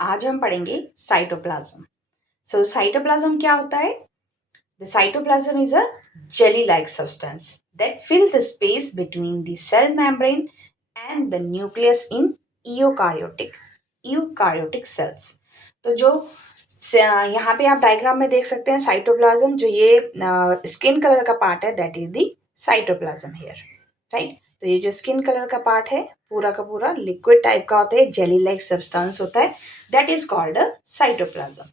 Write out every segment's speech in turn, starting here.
आज हम पढ़ेंगे साइटोप्लाज्म। सो साइटोप्लाज्म क्या होता है? The cytoplasm is a jelly like substance that fill the space between the cell membrane and the nucleus in eukaryotic cells। तो जो यहाँ पे आप डायग्राम में देख सकते हैं साइटोप्लाज्म, जो ये स्किन कलर का पार्ट है that is the cytoplasm here, right. तो ये जो स्किन कलर का पार्ट है पूरा का पूरा लिक्विड टाइप का होता है, जेली लाइक सब्सटेंस होता है, that is called a cytoplasm.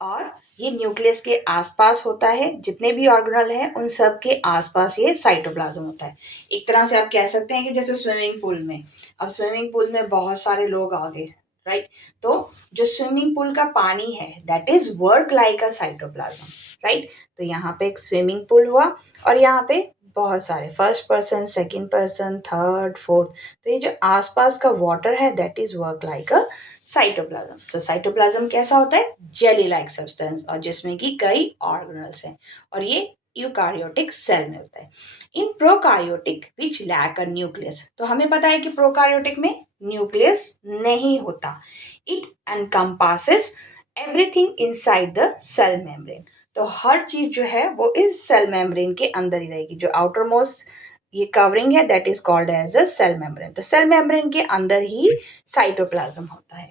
और ये न्यूक्लियस के आसपास होता है, जितने भी ऑर्गेनल हैं उन सब के आसपास ये साइटोप्लाज्म होता है। एक तरह से आप कह सकते हैं कि जैसे स्विमिंग पूल में, अब स्विमिंग पूल में बहुत सारे लोग आ गए, राइट। तो जो स्विमिंग पूल का पानी है that is work like a cytoplasm, right. तो यहाँ पे एक स्विमिंग पूल हुआ और यहाँ पे बहुत सारे first person, second person, third, fourth, तो ये जो आसपास का वाटर है that is work like a cytoplasm. So cytoplasm कैसा होता है? जेली लाइक सब्सटेंस, और जिसमें कि कई ऑर्गेनल्स हैं, और ये यूकारियोटिक सेल में होता है। इन प्रोकारियोटिक विच लैक अ न्यूक्लियस, तो हमें पता है कि प्रोकारियोटिक में न्यूक्लियस नहीं होता। It encompasses everything inside the cell membrane, तो हर चीज जो है वो इस सेल मेम्ब्रेन के अंदर ही रहेगी। जो आउटर मोस्ट ये कवरिंग है that is called as a cell membrane. तो सेल मेम्ब्रेन के अंदर ही साइटोप्लाज्म होता है,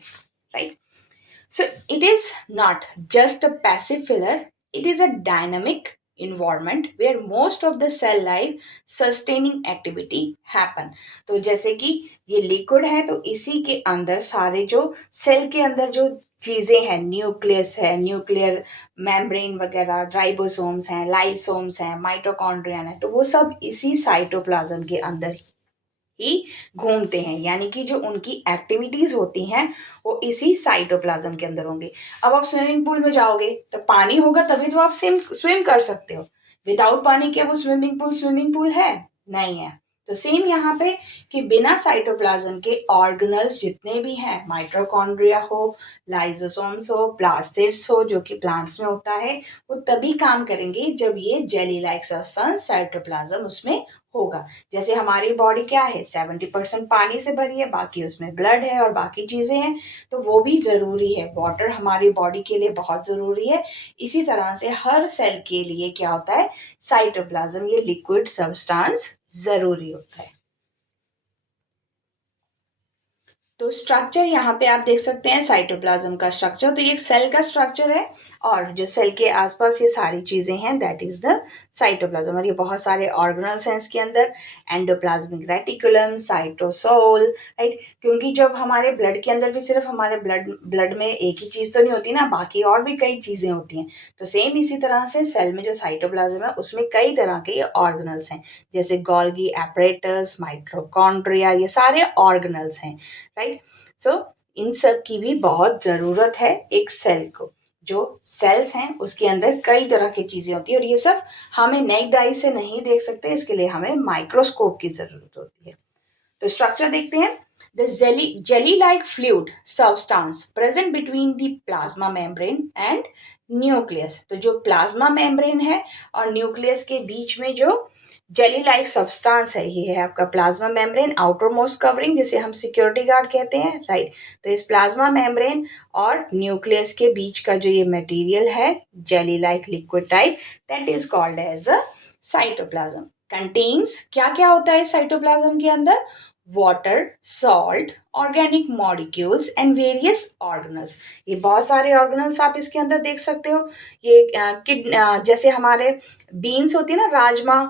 right. So it is not just a passive filler, it is a dynamic environment where most of the cell life sustaining activity happen। तो जैसे कि ये लिक्विड है तो इसी के अंदर सारे जो सेल के अंदर जो चीजें हैं, न्यूक्लियस है, न्यूक्लियर मेम्ब्रेन वगैरह, राइबोसोम्स हैं, लाइसोम्स हैं, माइटोकॉन्ड्रिया है, तो वो सब इसी साइटोप्लाज्म के अंदर ही घूमते हैं, यानी कि जो उनकी एक्टिविटीज होती हैं वो इसी साइटोप्लाज्म के अंदर होंगे। अब आप स्विमिंग पूल में जाओगे तो पानी होगा तभी तो आप स्विम कर सकते हो। विदाउट पानी क्या वो स्विमिंग पूल है? नहीं है। तो सेम यहाँ पे कि बिना साइटोप्लाज्म के ऑर्गेनल्स जितने भी हैं, माइटोकॉन्ड्रिया हो, लाइसोसोम्स हो, प्लास्टिड्स हो जो कि प्लांट्स में होता है, वो तभी काम करेंगे जब ये जेली लाइक सब्सटेंस साइटोप्लाज्म उसमें होगा। जैसे हमारी बॉडी क्या है, 70% पानी से भरी है, बाकी उसमें ब्लड है और बाकी चीजें हैं, तो वो भी जरूरी है। वाटर हमारी बॉडी के लिए बहुत जरूरी है। इसी तरह से हर सेल के लिए क्या होता है, साइटोप्लाज्म, ये लिक्विड सब्सटेंस जरूरी होता है। तो स्ट्रक्चर यहाँ पे आप देख सकते हैं साइटोप्लाज्म का स्ट्रक्चर। तो ये एक सेल का स्ट्रक्चर है और जो सेल के आसपास ये सारी चीजें हैं दैट इज द साइटोप्लाज्म। और ये बहुत सारे ऑर्गेनल्स हैं इसके अंदर, एंडोप्लाज्मिक रेटिकुलम, साइटोसोल, राइट। क्योंकि जब हमारे ब्लड के अंदर भी सिर्फ हमारे ब्लड में एक ही चीज तो नहीं होती ना, बाकी और भी कई चीजें होती हैं। तो सेम इसी तरह से सेल में जो साइटोप्लाज्म है उसमें कई तरह के ऑर्गेनल्स हैं, जैसे गोल्गी एपरेटस, माइटोकॉन्ड्रिया, ये सारे ऑर्गेनल्स हैं, राइट। सो इन सब की भी बहुत जरूरत है एक सेल को। जो सेल्स हैं उसके अंदर कई तरह की चीजें होती है और ये सब हमें नेक्ड आई से नहीं देख सकते, इसके लिए हमें माइक्रोस्कोप की जरूरत होती है। तो स्ट्रक्चर देखते हैं। The jelly like fluid substance present between the plasma membrane and nucleus। तो जो प्लाज्मा मेम्ब्रेन है और न्यूक्लियस के बीच में जो जेली लाइक सब्सटेंस है, ये है आपका plasma membrane, outer most covering, जिसे हम सिक्योरिटी गार्ड कहते हैं, राइट। तो इस प्लाज्मा मेम्ब्रेन और न्यूक्लियस के बीच का जो ये मटेरियल है, jelly like liquid type, that is called as a cytoplasm. Contains, क्या क्या होता है साइटोप्लाज्म के अंदर? Water, salt, organic molecules and various organelles. ये बहुत सारे ऑर्गेनल्स आप इसके अंदर देख सकते हो। ये जैसे हमारे बीन्स होती है ना, राजमा,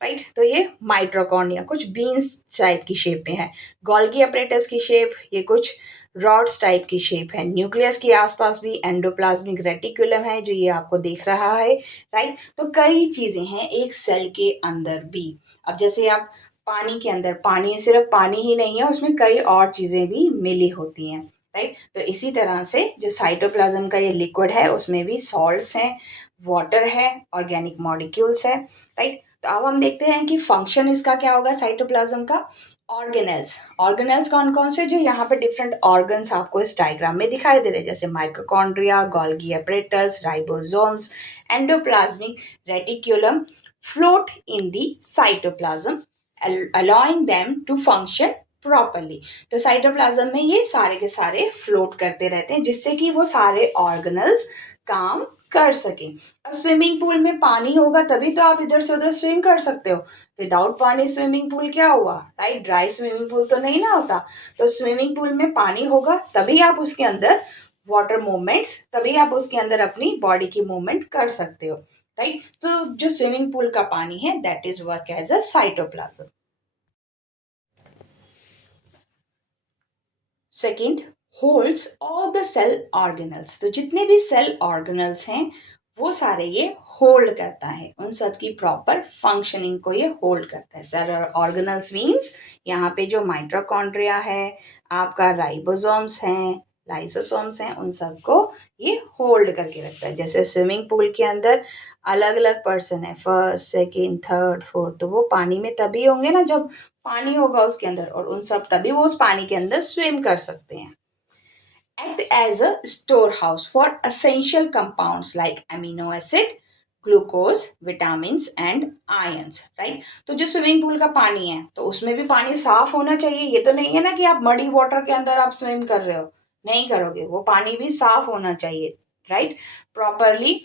राइट। तो ये माइटोकॉन्ड्रिया कुछ बीन्स टाइप की शेप में है, गोल्गी अपरेटस की शेप, ये कुछ रॉड्स टाइप की शेप है। न्यूक्लियस के आसपास भी एंडोप्लाज्मिक रेटिकुलम है जो ये आपको देख रहा है, राइट। तो कई चीजें हैं एक सेल के अंदर भी। अब जैसे आप पानी के अंदर, पानी सिर्फ पानी ही नहीं है, उसमें कई और चीजें भी मिली होती हैं, राइट। तो इसी तरह से जो साइटोप्लाज्म का ये लिक्विड है उसमें भी सॉल्ट्स हैं, वाटर है, ऑर्गेनिक मॉलिक्यूल्स है, राइट। तो अब हम देखते हैं कि फंक्शन इसका क्या होगा साइटोप्लाज्म का। ऑर्गेनेल्स, ऑर्गेनेल्स कौन कौन से, जो यहाँ पे डिफरेंट ऑर्गन्स आपको इस डायग्राम में दिखाई दे रहे हैं, जैसे mitochondria, Golgi apparatus, ribosomes, endoplasmic reticulum float in the cytoplasm allowing them to function properly. तो साइटोप्लाज्म में ये सारे के सारे फ्लोट करते रहते हैं जिससे कि वो सारे ऑर्गेनल्स काम कर सकें। अब स्विमिंग पूल में पानी होगा तभी तो आप इधर से उधर स्विम कर सकते हो। विदाउट पानी स्विमिंग पूल क्या हुआ, राइट? ड्राई स्विमिंग पूल तो नहीं ना होता। तो स्विमिंग पूल में पानी होगा तभी आप उसके अंदर वाटर मूवमेंट्स, तभी आप उसके अंदर अपनी बॉडी की मूवमेंट कर सकते हो, राइट? तो जो स्विमिंग पूल का पानी है that is work as a cytoplasm. Second, holds all the cell organelles. तो जितने भी सेल ऑर्गेनल्स हैं वो सारे ये होल्ड करता है, उन सब की प्रॉपर फंक्शनिंग को ये होल्ड करता है। सेल ऑर्गेनल्स मीन्स यहाँ पे जो माइटोकॉन्ड्रिया है, आपका राइबोसोम्स हैं, लाइसोसोम्स हैं, उन सबको ये होल्ड करके रखता है। जैसे स्विमिंग पूल के अंदर अलग अलग पर्सन है, फर्स्ट सेकेंड थर्ड फोर्थ, तो वो पानी में तभी होंगे ना जब पानी होगा उसके अंदर, और उन सब तभी वो उस पानी के अंदर स्विम कर सकते हैं। Act as a storehouse for essential compounds like amino acid, glucose, vitamins and ions, right? तो जो स्विमिंग पूल का पानी है तो उसमें भी पानी साफ होना चाहिए। ये तो नहीं है ना कि आप मडी वाटर के अंदर आप स्विम कर रहे हो, नहीं करोगे, वो पानी भी साफ होना चाहिए, राइट? प्रॉपरली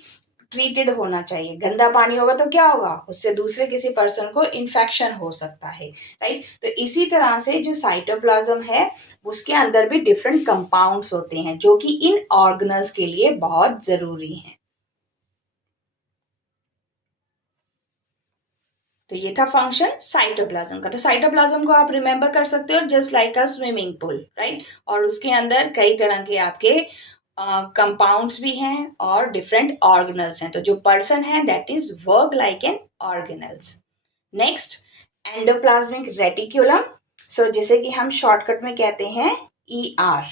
ट्रीटेड होना चाहिए। गंदा पानी होगा तो क्या होगा, उससे दूसरे किसी पर्सन को इन्फेक्शन हो सकता है, राइट? तो इसी तरह से जो साइटोप्लाज्म है उसके अंदर भी डिफरेंट कंपाउंड्स होते हैं जो कि इन ऑर्गेनल्स के लिए बहुत जरूरी हैं। तो ये था फंक्शन साइटोप्लाज्म का। तो साइटोप्लाज्म को आप रिमेंबर कर सकते हो जस्ट लाइक अ स्विमिंग पूल, राइट? और उसके अंदर कई तरह के आपके कंपाउंड्स भी हैं और डिफरेंट ऑर्गेनल्स हैं। तो जो पर्सन है that is work like an organelles. Next, endoplasmic reticulum. So जिसे कि हम शॉर्टकट में कहते हैं ER।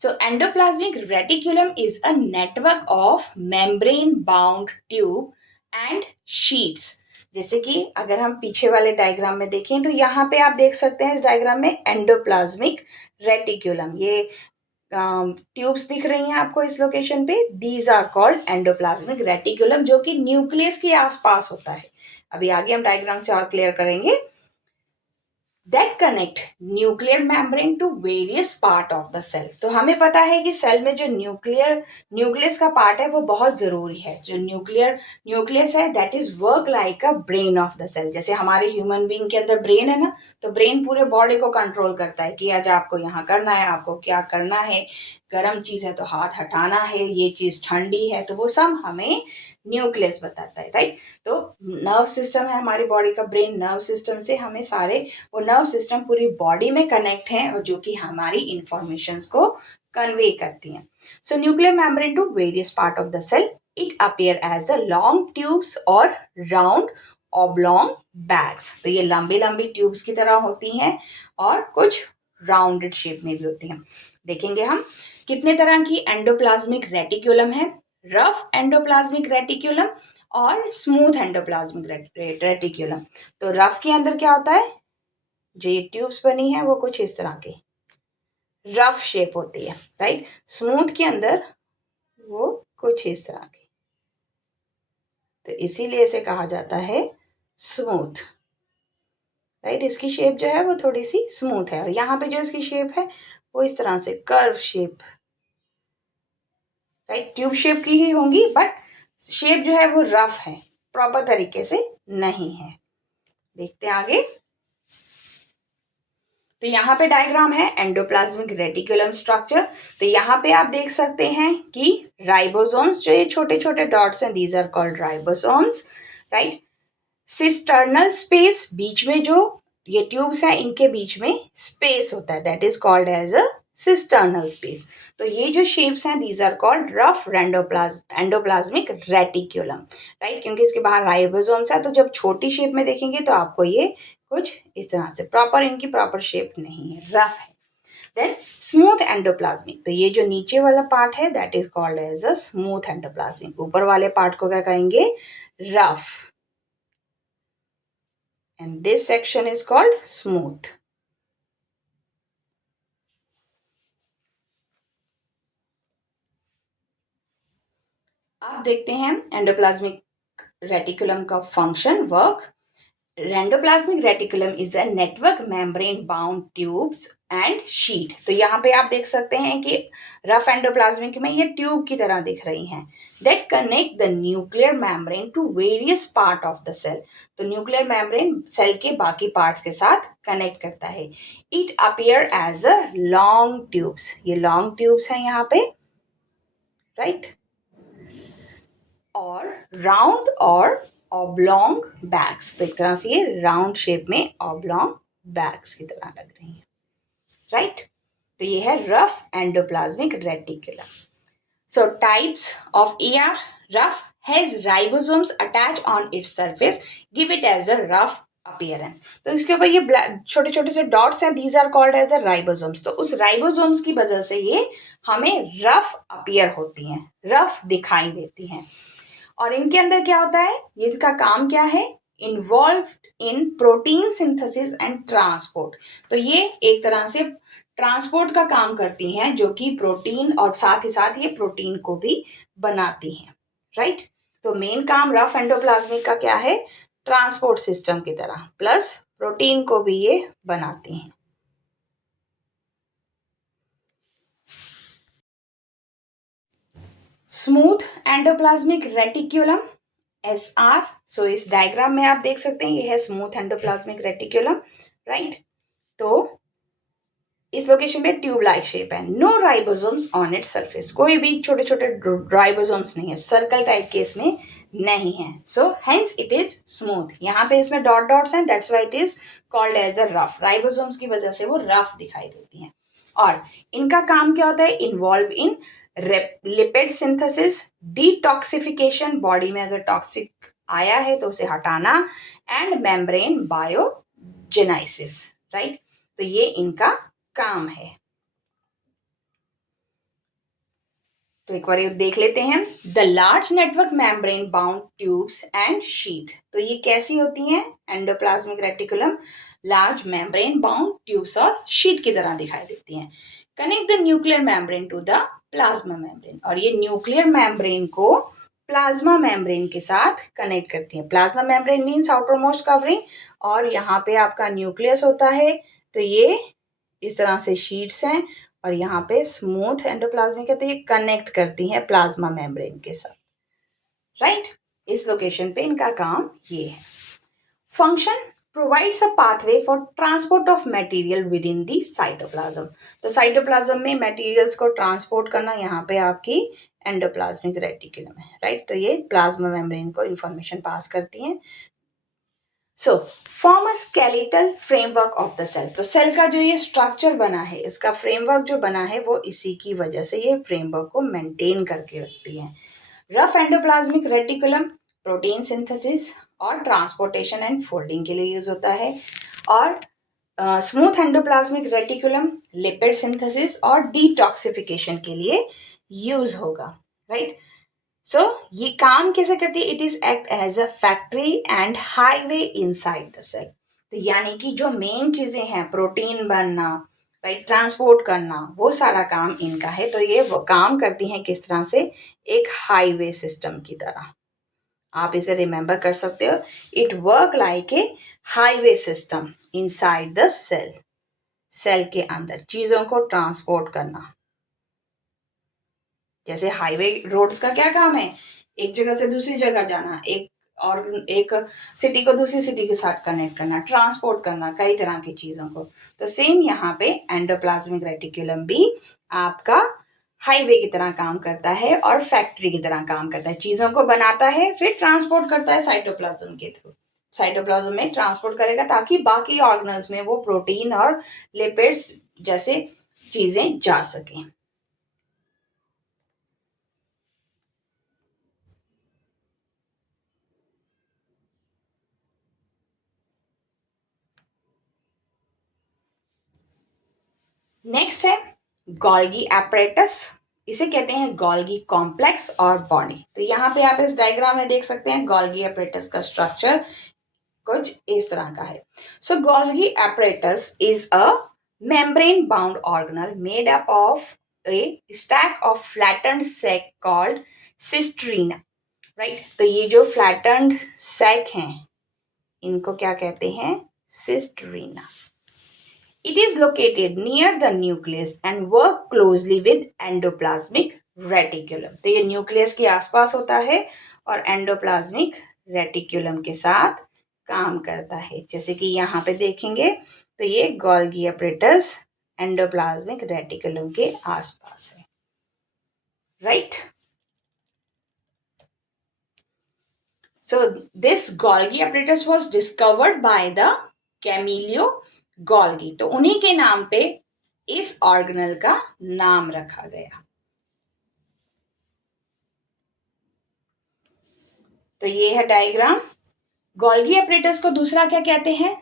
So endoplasmic reticulum is a network of membrane bound tube and sheets। जैसे कि अगर हम पीछे वाले डायग्राम में देखें तो यहाँ पे आप देख सकते हैं इस डायग्राम में एंडोप्लाज्मिक रेटिक्यूलम, ये ट्यूब्स दिख रही हैं आपको इस लोकेशन पे, these are called endoplasmic reticulum, जो कि न्यूक्लियस के आसपास होता है। अभी आगे हम डायग्राम से और क्लियर करेंगे। that connect nuclear membrane to various part of the cell। तो हमें पता है कि सेल में जो न्यूक्लियस का पार्ट है वो बहुत जरूरी है। जो न्यूक्लियस है that is work like a brain of the cell. जैसे हमारे ह्यूमन बीइंग के अंदर ब्रेन है ना, तो ब्रेन पूरे बॉडी को कंट्रोल करता है कि आज आपको यहाँ करना है, आपको क्या करना है, गर्म चीज है तो हाथ हटाना है, ये चीज ठंडी है, तो वो सब हमें न्यूक्लियस बताता है, राइट? तो नर्व सिस्टम है हमारी बॉडी का, ब्रेन नर्व सिस्टम से हमें सारे वो नर्व सिस्टम पूरी बॉडी में कनेक्ट हैं और जो कि हमारी इंफॉर्मेशंस को कन्वे करती हैं। So nuclear membrane to various part of the cell, it appear as a long tubes और राउंड ऑब्लॉन्ग बैग्स। तो ये लंबी लंबी ट्यूब्स की तरह होती हैं और कुछ राउंडेड शेप में भी होती हैं। देखेंगे हम कितने तरह की एंडोप्लाज्मिक रेटिक्यूलम है, रफ एंडोप्लाज्मिक रेटिक्यूलम और स्मूथ एंडोप्लाज्मिक रेटिक्यूलम। तो रफ के अंदर क्या होता है, जो ये ट्यूब्स बनी है वो कुछ इस तरह की रफ शेप होती है, राइट? स्मूथ के अंदर वो कुछ इस तरह की, तो इसीलिए इसे कहा जाता है स्मूथ, राइट? इसकी शेप जो है वो थोड़ी सी स्मूथ है और यहाँ पे जो इसकी शेप है वो इस तरह से curve shape, right? Tube shape की ही होंगी बट शेप जो है वो रफ है, प्रॉपर तरीके से नहीं है। देखते हैं आगे। तो यहाँ पे डायग्राम है एंडोप्लाज्मिक रेटिकुलम स्ट्रक्चर। तो यहाँ पे आप देख सकते हैं कि राइबोसोम्स, जो ये छोटे छोटे डॉट्स हैं, these are called ribosomes, right? Cisternal space, बीच में जो ये ट्यूब्स हैं इनके बीच में स्पेस होता है, that is called as a cisternal space. तो ये जो शेप्स हैं these are called rough endoplasmic reticulum, right? क्योंकि इसके बाहर राइबोसोम्स है, तो जब छोटी शेप में देखेंगे तो आपको ये कुछ इस तरह से, प्रॉपर इनकी प्रॉपर शेप नहीं है, रफ है। देन स्मूथ एंडोप्लाज्मिक, तो ये जो नीचे वाला पार्ट है that is called as a smooth endoplasmic. ऊपर वाले पार्ट को क्या कहेंगे, rough, and this section is called smooth। अब देखते हैं एंडोप्लाज्मिक रेटिकुलम का function work. Endoplasmic reticulum is a network membrane bound tubes and sheet. तो यहाँ पे आप देख सकते हैं कि रफ एंडोप्लाज्मिक में ये ट्यूब की तरह दिख रही हैं that connect the nuclear membrane to various part of the cell. तो न्यूक्लियर मेम्ब्रेन सेल के बाकी पार्ट्स के साथ कनेक्ट करता है। It appear as a long tubes, ये लॉन्ग ट्यूब्स हैं यहाँ पे, राइट और राउंड और ऑब्लोंग बैग्स। तो एक तरह से ये राउंड शेप में ऑब्लोंग बैग्स की तरह लग रही हैं, राइट। तो ये है rough endoplasmic reticulum. So types of ER, rough has ribosomes attached on its surface, give it as a rough appearance। तो इसके ऊपर ये छोटे छोटे से डॉट्स हैं, these are called as a ribosomes। तो उस ribosomes की वजह से ये हमें रफ अपीयर होती हैं, रफ दिखाई देती हैं। और इनके अंदर क्या होता है, ये इसका काम क्या है, involve in protein synthesis and transport. तो ये एक तरह से ट्रांसपोर्ट का काम करती हैं, जो कि प्रोटीन और साथ ही साथ ये प्रोटीन को भी बनाती हैं, राइट। तो मेन काम रफ एंडोप्लाज्मिक का क्या है, ट्रांसपोर्ट सिस्टम की तरह, प्लस प्रोटीन को भी ये बनाती हैं। Smooth endoplasmic reticulum SR। सो इस डायग्राम में आप देख सकते हैं ये है स्मूथ एंडोप्लाज्मिक रेटिक्यूलम, राइट। तो इस लोकेशन में ट्यूब लाइक शेप है, no ribosomes on it surface, कोई भी छोटे छोटे राइबोसोम्स नहीं है, सर्कल टाइप के इसमें नहीं है। So hence it is smooth. यहाँ पे इसमें डॉट डॉट्स हैं, that's why it is called as a rough. Ribosomes की वजह से वो रफ दिखाई देती हैं। और इनका काम क्या होता है, involve in lipid synthesis, detoxification, body में अगर टॉक्सिक आया है तो उसे हटाना, एंड मेम्ब्रेन बायोजेनाइसिस, राइट। तो ये इनका काम है। तो एक बार देख लेते हैं, the large network membrane bound tubes and sheet. तो ये कैसी होती हैं, endoplasmic reticulum large membrane bound tubes और शीट की तरह दिखाई देती हैं। Connect the nuclear membrane to the plasma membrane, और ये न्यूक्लियर मेम्ब्रेन को प्लाज्मा मेम्ब्रेन के साथ कनेक्ट करती हैं। Plasma membrane means outer most covering, और यहाँ पे आपका न्यूक्लियस होता है। तो ये इस तरह से शीट्स हैं, और यहाँ पे स्मूथ एंडोप्लाज्मिक है, तो ये कनेक्ट करती हैं प्लाज्मा मेम्ब्रेन के साथ, राइट। इस लोकेशन पे इनका काम ये है। Function provides a pathway for transport of material with in the cytoplasm. तो साइटोप्लाज्म में मटेरियल्स को ट्रांसपोर्ट करना यहाँ पे आपकी एंडोप्लाज्मिक रेटिकुलम है, राइट। तो ये प्लाज्मा मेम्ब्रेन को इंफॉर्मेशन पास करती हैं। So form a skeletal framework of the cell. तो सेल का जो ये स्ट्रक्चर बना है, इसका फ्रेमवर्क जो बना है, वो इसी की वजह से ये फ्रेमवर्क को मेंटेन करके रखती है। Rough endoplasmic reticulum protein synthesis और ट्रांसपोर्टेशन एंड फोल्डिंग के लिए यूज होता है, और smooth endoplasmic reticulum lipid synthesis और डिटॉक्सिफिकेशन के लिए यूज होगा, राइट। सो ये काम कैसे करती है, it is act as a factory and highway inside the cell. तो यानी कि जो मेन चीजें हैं, प्रोटीन बनना, राइट, ट्रांसपोर्ट करना, वो सारा काम इनका है। तो ये वो काम करती हैं किस तरह से, एक हाईवे सिस्टम की तरह। आप इसे रिमेंबर कर सकते हो, it work like a highway system inside the cell. Cell के अंदर चीजों को ट्रांसपोर्ट करना, जैसे हाईवे रोड्स का क्या काम है, एक जगह से दूसरी जगह जाना, एक सिटी को दूसरी सिटी के साथ कनेक्ट करना, ट्रांसपोर्ट करना कई तरह की चीजों को। तो सेम यहाँ पे एंडोप्लाज्मिक रेटिकुलम भी आपका हाईवे की तरह काम करता है और फैक्ट्री की तरह काम करता है, चीजों को बनाता है फिर ट्रांसपोर्ट करता है साइटोप्लाज्म के थ्रू। साइटोप्लाज्म में ट्रांसपोर्ट करेगा ताकि बाकी ऑर्गेनल्स में वो प्रोटीन और लिपिड्स जैसे चीजें जा सकें। नेक्स्ट है गोल्गी एपरेटस, इसे कहते हैं गोल्गी कॉम्प्लेक्स और बॉडी। तो यहाँ पे आप इस डायग्राम में देख सकते हैं गोल्गी एपरेटस का स्ट्रक्चर कुछ इस तरह का है। So Golgi apparatus is a membrane bound organelle made up of a stack of flattened sac called cisterna, right. तो ये जो फ्लैटेंड सैक हैं, इनको क्या कहते हैं? सिस्टरीना. It is located near the nucleus and work closely with endoplasmic reticulum. तो ये न्यूक्लियस के आसपास होता है और एंडोप्लाज्मिक रेटिकुलम के साथ काम करता है. जैसे कि यहाँ पे देखेंगे तो ये गोल्गी अपरेटस एंडोप्लाज्मिक रेटिकुलम के आसपास है. Right. So this Golgi apparatus was discovered by the Camillo Golgi. तो उन्हीं के नाम पे इस ऑर्गेनल का नाम रखा गया. तो ये है डायग्राम. गोल्गी अपरेटस को दूसरा क्या कहते हैं?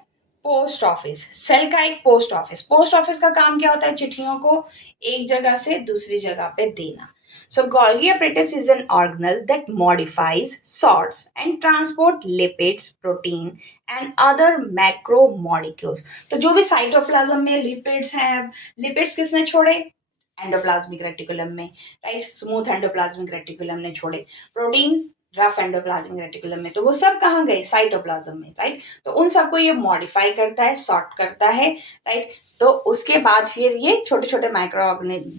Post office. सेल का एक पोस्ट ऑफिस. पोस्ट ऑफिस का काम क्या होता है? चिट्ठियों को एक जगह से दूसरी जगह पे देना. So Golgi apparatus is an organelle that modifies, sorts and transport lipids, protein and other macromolecules. तो जो भी साइटोप्लाज्म में लिपिड्स हैं, लिपिड्स किसने छोड़े? एंडोप्लाज्मिक रेटिकुलम में. राइट. स्मूथ एंडोप्लाज्मिक रेटिकुलम ने छोड़े. प्रोटीन रफ एंडोप्लाज्मिक रेटिकुलम में. तो वो सब कहाँ गए? साइटोप्लाज्म में. राइट. तो उन सबको ये मॉडिफाई करता है, सॉर्ट करता है. राइट. तो उसके बाद फिर ये छोटे छोटे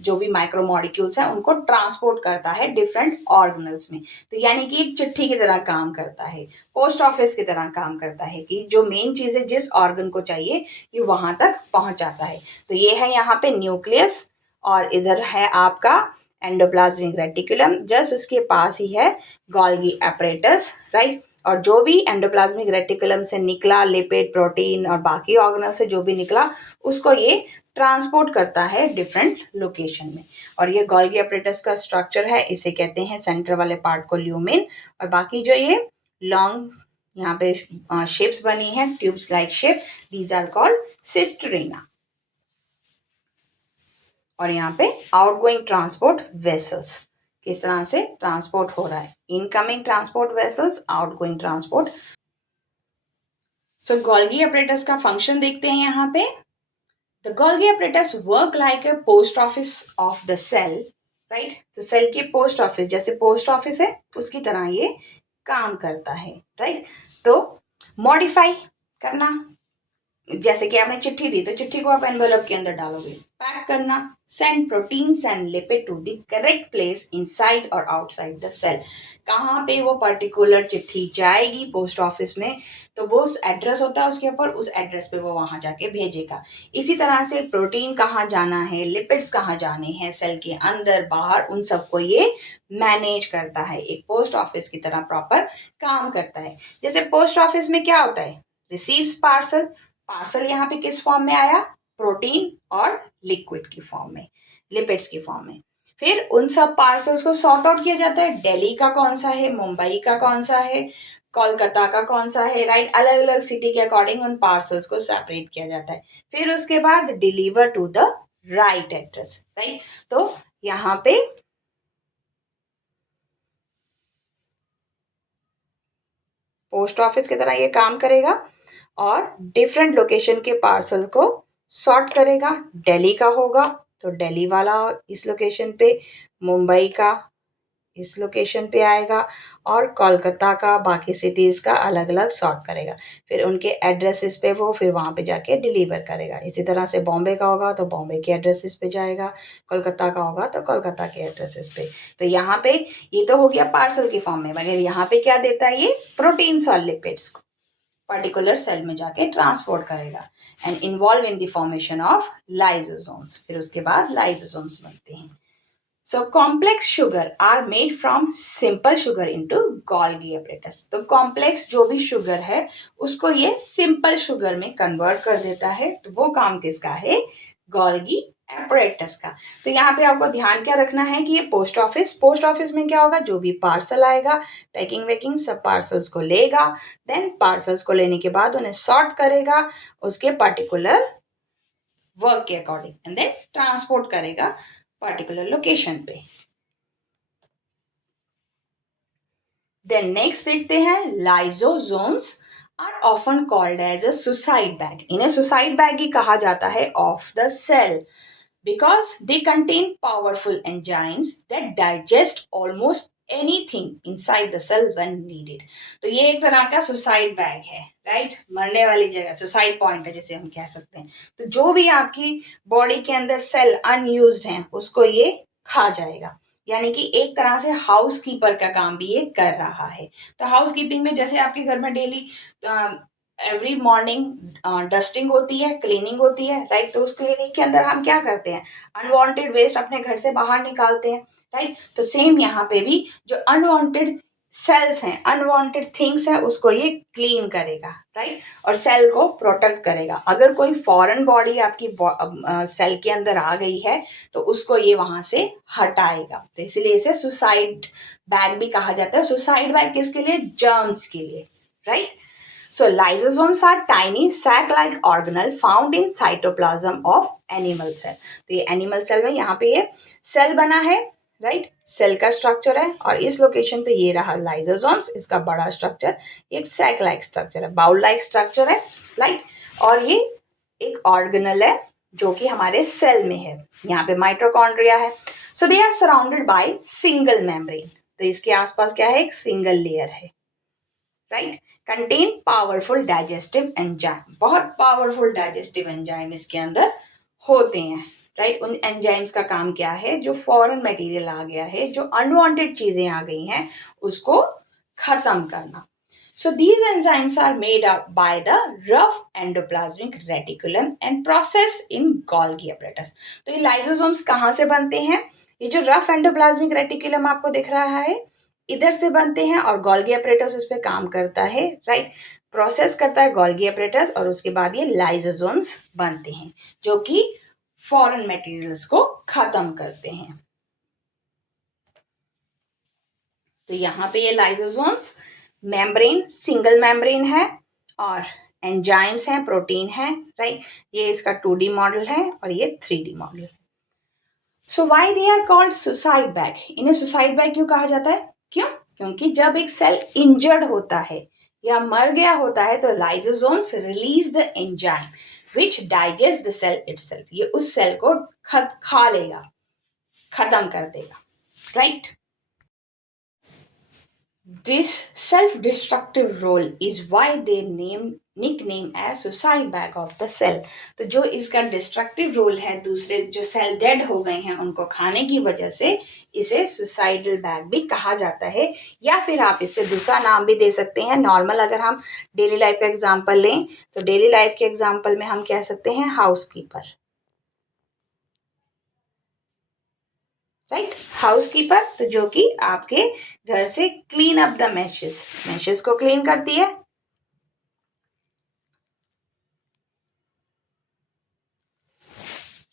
जो भी माइक्रो मॉलिक्यूल्स हैं उनको ट्रांसपोर्ट करता है डिफरेंट ऑर्गेनल्स में. तो यानी कि एक चिट्ठी की तरह काम करता है, पोस्ट ऑफिस की तरह काम करता है कि जो मेन चीजें जिस ऑर्गन को चाहिए ये वहां तक पहुंच जाता है. तो ये है यहाँ पे न्यूक्लियस और इधर है आपका एंडोप्लाज्मिक रेटिकुलम. जस्ट उसके पास ही है गोल्गी अपरेटस. राइट. और जो भी एंडोप्लाज्मिक रेटिकुलम से निकला लिपिड, प्रोटीन और बाकी ऑर्गेनल से जो भी निकला उसको ये ट्रांसपोर्ट करता है डिफरेंट लोकेशन में. और ये गोल्गी अपरेटस का स्ट्रक्चर है, इसे कहते हैं सेंटर वाले पार्ट को ल्यूमेन. और बाकी जो ये लॉन्ग यहाँ पे शेप्स बनी है, tubes like shape, these are called cisterna. और यहाँ पे आउटगोइंग ट्रांसपोर्ट वेसल्स किस तरह से ट्रांसपोर्ट हो रहा है? Incoming transport vessels, outgoing transport. So Golgi apparatus का फंक्शन देखते हैं यहाँ पे. The Golgi apparatus work like a post office of the cell. Right. तो सेल के पोस्ट ऑफिस, जैसे पोस्ट ऑफिस है उसकी तरह ये काम करता है. राइट. तो मॉडिफाई करना, जैसे कि आपने चिट्ठी दी तो चिट्ठी को आप एनवेलप के अंदर डालोगे. पैक करना, send proteins and lipid to the correct place inside और आउटसाइड द सेल. कहाँ पे वो पर्टिकुलर चिट्ठी जाएगी पोस्ट ऑफिस में, तो वो उस एड्रेस होता है उसके ऊपर, उस एड्रेस पे वो वहां जाके भेजेगा. इसी तरह से प्रोटीन कहाँ जाना है, लिपिड्स कहाँ जाने हैं, सेल के अंदर बाहर, उन सबको ये मैनेज करता है. एक पोस्ट ऑफिस की तरह प्रॉपर काम करता है. जैसे पोस्ट ऑफिस में क्या होता है? Receives parcel. पार्सल यहाँ पे किस फॉर्म में आया? प्रोटीन और लिक्विड की फॉर्म में, लिपिड्स की फॉर्म में. फिर उन सब पार्सल्स को सॉर्ट आउट किया जाता है. दिल्ली का कौन सा है, मुंबई का कौन सा है, कोलकाता का कौन सा है. राइट. अलग अलग सिटी के अकॉर्डिंग उन पार्सल्स को सेपरेट किया जाता है. फिर उसके बाद deliver to the right address. Right. तो यहाँ पे पोस्ट ऑफिस की तरह ये काम करेगा और डिफरेंट लोकेशन के पार्सल को सॉर्ट करेगा. दिल्ली का होगा तो दिल्ली वाला इस लोकेशन पे, मुंबई का इस लोकेशन पे आएगा और कोलकाता का, बाकी सिटीज का अलग अलग सॉर्ट करेगा. फिर उनके एड्रेसेस पे वो फिर वहाँ पे जाके डिलीवर करेगा. इसी तरह से बॉम्बे का होगा तो बॉम्बे के एड्रेसेस पे जाएगा, कोलकाता का होगा तो कोलकाता के एड्रेसेस पे. तो यहाँ पे ये तो हो गया पार्सल के फॉर्म में, मगर यहाँ पे क्या देता है? ये प्रोटीन्स और लिपिड्स को पर्टिकुलर सेल में जाके ट्रांसपोर्ट करेगा and involve in the formation of lysosomes. फिर उसके बाद लाइसोसोम्स बनते हैं. So complex sugar are made from simple sugar into Golgi apparatus. तो कॉम्प्लेक्स जो भी शुगर है उसको ये सिंपल शुगर में कन्वर्ट कर देता है. तो वो काम किसका है? गोल्गी अपरेटस का. तो यहाँ पे आपको ध्यान क्या रखना है कि ये पोस्ट ऑफिस में क्या होगा? जो भी पार्सल आएगा, पैकिंग वेकिंग सब पार्सल्स को लेगा. देन पार्सल्स को लेने के बाद उन्हें सॉर्ट करेगा उसके पर्टिकुलर वर्क के अकॉर्डिंग एंड देन ट्रांसपोर्ट करेगा पर्टिकुलर लोकेशन पे. देन नेक्स्ट देखते हैं lysosomes are often called as a suicide bag. इन्हें सुसाइड बैग ही कहा जाता है of the cell because they contain powerful enzymes that digest almost anything inside the cell when needed. तो ये एक तरह का सुसाइड बैग है, राइट, मरने वाली जगह, सुसाइड पॉइंट है जिसे हम कह सकते हैं। तो जो भी आपकी बॉडी के अंदर सेल अनयूज्ड हैं उसको ये खा जाएगा, यानी कि एक तरह से हाउस कीपर का काम भी ये कर रहा है। तो हाउस कीपिंग में जैसे आपके घर में डेली एवरी मॉर्निंग डस्टिंग होती है, क्लीनिंग होती है, राइट, तो उस क्लीनिंग के अंदर हम क्या करते हैं, अनवांटेड वेस्ट अपने घर से बाहर निकालते हैं, राइट। तो सेम यहाँ पे भी जो अनवांटेड सेल्स हैं, अनवांटेड थिंग्स हैं, उसको ये क्लीन करेगा, राइट, और सेल को प्रोटेक्ट करेगा। अगर कोई फॉरेन बॉडी आपकी सेल के अंदर आ गई है तो उसको ये वहां से हटाएगा। तो इसलिए इसे सुसाइड बैग भी कहा जाता है। सुसाइड बैग किसके लिए, जर्म्स के लिए, right. So lysosomes are tiny sac-like organelle found in cytoplasm of animal cell. तो ये एनिमल सेल में यहाँ पे ये सेल बना है, राइट, सेल का स्ट्रक्चर है, और इस लोकेशन पे ये रहा लाइजोसोम्स, इसका बड़ा स्ट्रक्चर, एक सैक लाइक स्ट्रक्चर है, बाउल लाइक स्ट्रक्चर है, राइट, और ये एक ऑर्गेनल है जो कि हमारे सेल में है। यहाँ पे माइटोकॉन्ड्रिया है। So they are surrounded by single membrane. तो इसके आसपास क्या है, एक सिंगल लेयर है, right, contain powerful digestive enzyme. बहुत पावरफुल डाइजेस्टिव एंजाइम इसके अंदर होते हैं, राइट। उन एंजाइम्स का काम क्या है, जो फॉरेन मटेरियल आ गया है, जो अनवांटेड चीजें आ गई हैं, उसको खत्म करना। So these enzymes are made up by the rough endoplasmic reticulum and processed in Golgi apparatus. तो ये लाइसोसोम्स कहाँ से बनते हैं, ये जो रफ एंडोप्लाज्मिक रेटिकुलम आपको दिख रहा है इधर से बनते हैं, और गोल्गी अपरेटस उस पर काम करता है, राइट, प्रोसेस करता है गोल्गी अपरेटस, और उसके बाद ये लाइसोसोम्स बनते हैं जो कि फॉरेन मटेरियल्स को खत्म करते हैं। तो यहाँ पे ये लाइसोसोम्स मेम्ब्रेन, सिंगल मेम्ब्रेन है, और एंजाइम्स हैं, प्रोटीन है, राइट। ये इसका 2D मॉडल है और ये 3D मॉडल है। So why they are called suicide bag, इन्हें सुसाइड बैग क्यों कहा जाता है, क्यों, क्योंकि जब एक सेल इंजर्ड होता है या मर गया होता है तो lysosomes release the enzyme which digest the cell itself. ये उस सेल को खा लेगा, खत्म कर देगा, right. This self-destructive role is why they nickname as suicide bag of the cell. तो जो इसका डिस्ट्रक्टिव रोल है, दूसरे जो सेल डेड हो गए हैं उनको खाने की वजह से इसे सुसाइडल बैग भी कहा जाता है, या फिर आप इसे दूसरा नाम भी दे सकते हैं। नॉर्मल अगर हम डेली लाइफ का एग्जांपल लें तो डेली लाइफ के एग्जांपल में हम कह सकते हैं हाउसकीपर, राइट, हाउसकीपर, तो जो कि आपके घर से क्लीन अप द मैशेस को क्लीन करती है,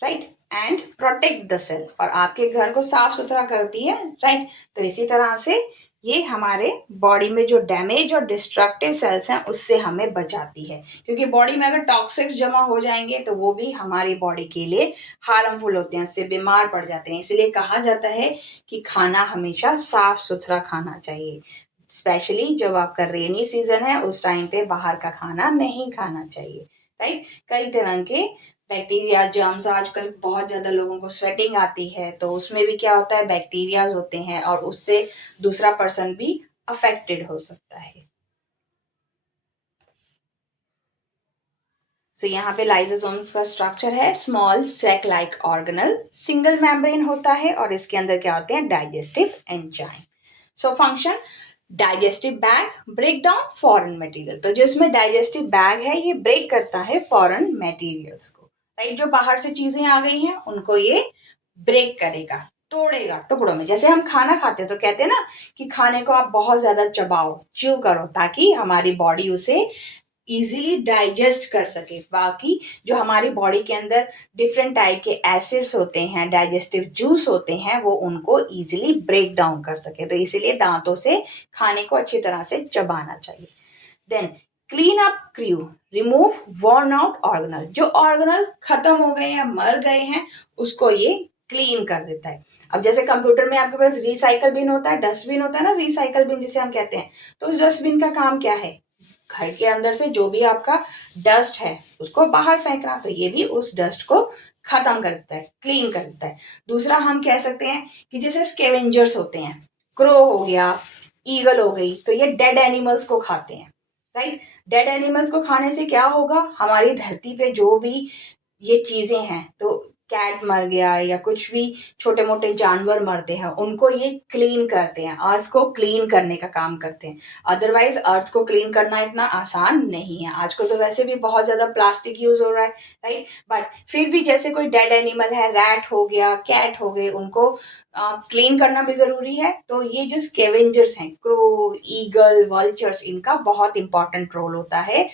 right, and protect the cell, और आपके घर को साफ सुथरा करती है, राइट। तो इसी तरह से ये हमारे बॉडी में जो डैमेज और डिस्ट्रक्टिव सेल्स हैं उससे हमें बचाती है, क्योंकि बॉडी में अगर टॉक्सिक्स जमा हो जाएंगे तो वो भी हमारी बॉडी के लिए हार्मफुल होते हैं, उससे बीमार पड़ जाते हैं। इसलिए कहा जाता है कि खाना हमेशा साफ सुथरा खाना चाहिए, स्पेशली जब आपका रेनी सीजन है उस टाइम पे बाहर का खाना नहीं खाना चाहिए, राइट। कई तरह के बैक्टीरिया, जर्म्स, आजकल बहुत ज़्यादा लोगों को स्वेटिंग आती है तो उसमें भी क्या होता है, बैक्टीरियाज होते हैं, और उससे दूसरा पर्सन भी अफेक्टेड हो सकता है। तो यहाँ पे लाइसोसोम्स का स्ट्रक्चर है small sac like organelle, single membrane होता है, और इसके अंदर क्या होते हैं, digestive enzyme. So function, digestive bag break down foreign material. तो जिसमें डाइजेस्टिव बैग है ये ब्रेक करता है फॉरेन मटेरियल्स को, राइट, जो बाहर से चीजें आ गई हैं उनको ये ब्रेक करेगा, तोड़ेगा टुकड़ों में। जैसे हम खाना खाते हैं तो कहते हैं ना कि खाने को आप बहुत ज्यादा चबाओ, च्यू करो, ताकि हमारी बॉडी उसे इजीली डाइजेस्ट कर सके। बाकी जो हमारी बॉडी के अंदर डिफरेंट टाइप के एसिड्स होते हैं, डाइजेस्टिव जूस होते हैं, वो उनको इजीली ब्रेक डाउन कर सके। तो इसीलिए दांतों से खाने को अच्छी तरह से चबाना चाहिए। Then clean up crew, remove worn out organelle. जो ऑर्गेनल खत्म हो गए हैं, मर गए हैं, उसको ये क्लीन कर देता है। अब जैसे कंप्यूटर में आपके पास रिसाइकल बिन होता है, डस्टबिन होता है ना, रिसाइकल बिन जिसे हम कहते हैं, तो उस डस्टबिन का काम क्या है, घर के अंदर से जो भी आपका डस्ट है उसको बाहर फेंकना। तो ये भी उस डस्ट को खत्म कर देता है, क्लीन कर देता है। दूसरा हम कह सकते हैं कि जैसे स्कैवेंजर्स होते हैं, क्रो हो गया, ईगल हो गई, तो ये डेड एनिमल्स को खाते हैं, राइट। डेड एनिमल्स को खाने से क्या होगा, हमारी धरती पे जो भी ये चीजें हैं, तो कैट मर गया या कुछ भी छोटे मोटे जानवर मरते हैं, उनको ये क्लीन करते हैं, अर्थ को क्लीन करने का काम करते हैं। अदरवाइज अर्थ को क्लीन करना इतना आसान नहीं है। आजकल तो वैसे भी बहुत ज्यादा प्लास्टिक यूज हो रहा है, राइट। बट फिर भी जैसे कोई डेड एनिमल है, रैट हो गया, कैट हो गए, उनको क्लीन करना भी जरूरी है। तो ये जो स्केवेंजर्स हैं, क्रो, ईगल, वल्चर्स, इनका बहुत इंपॉर्टेंट रोल होता है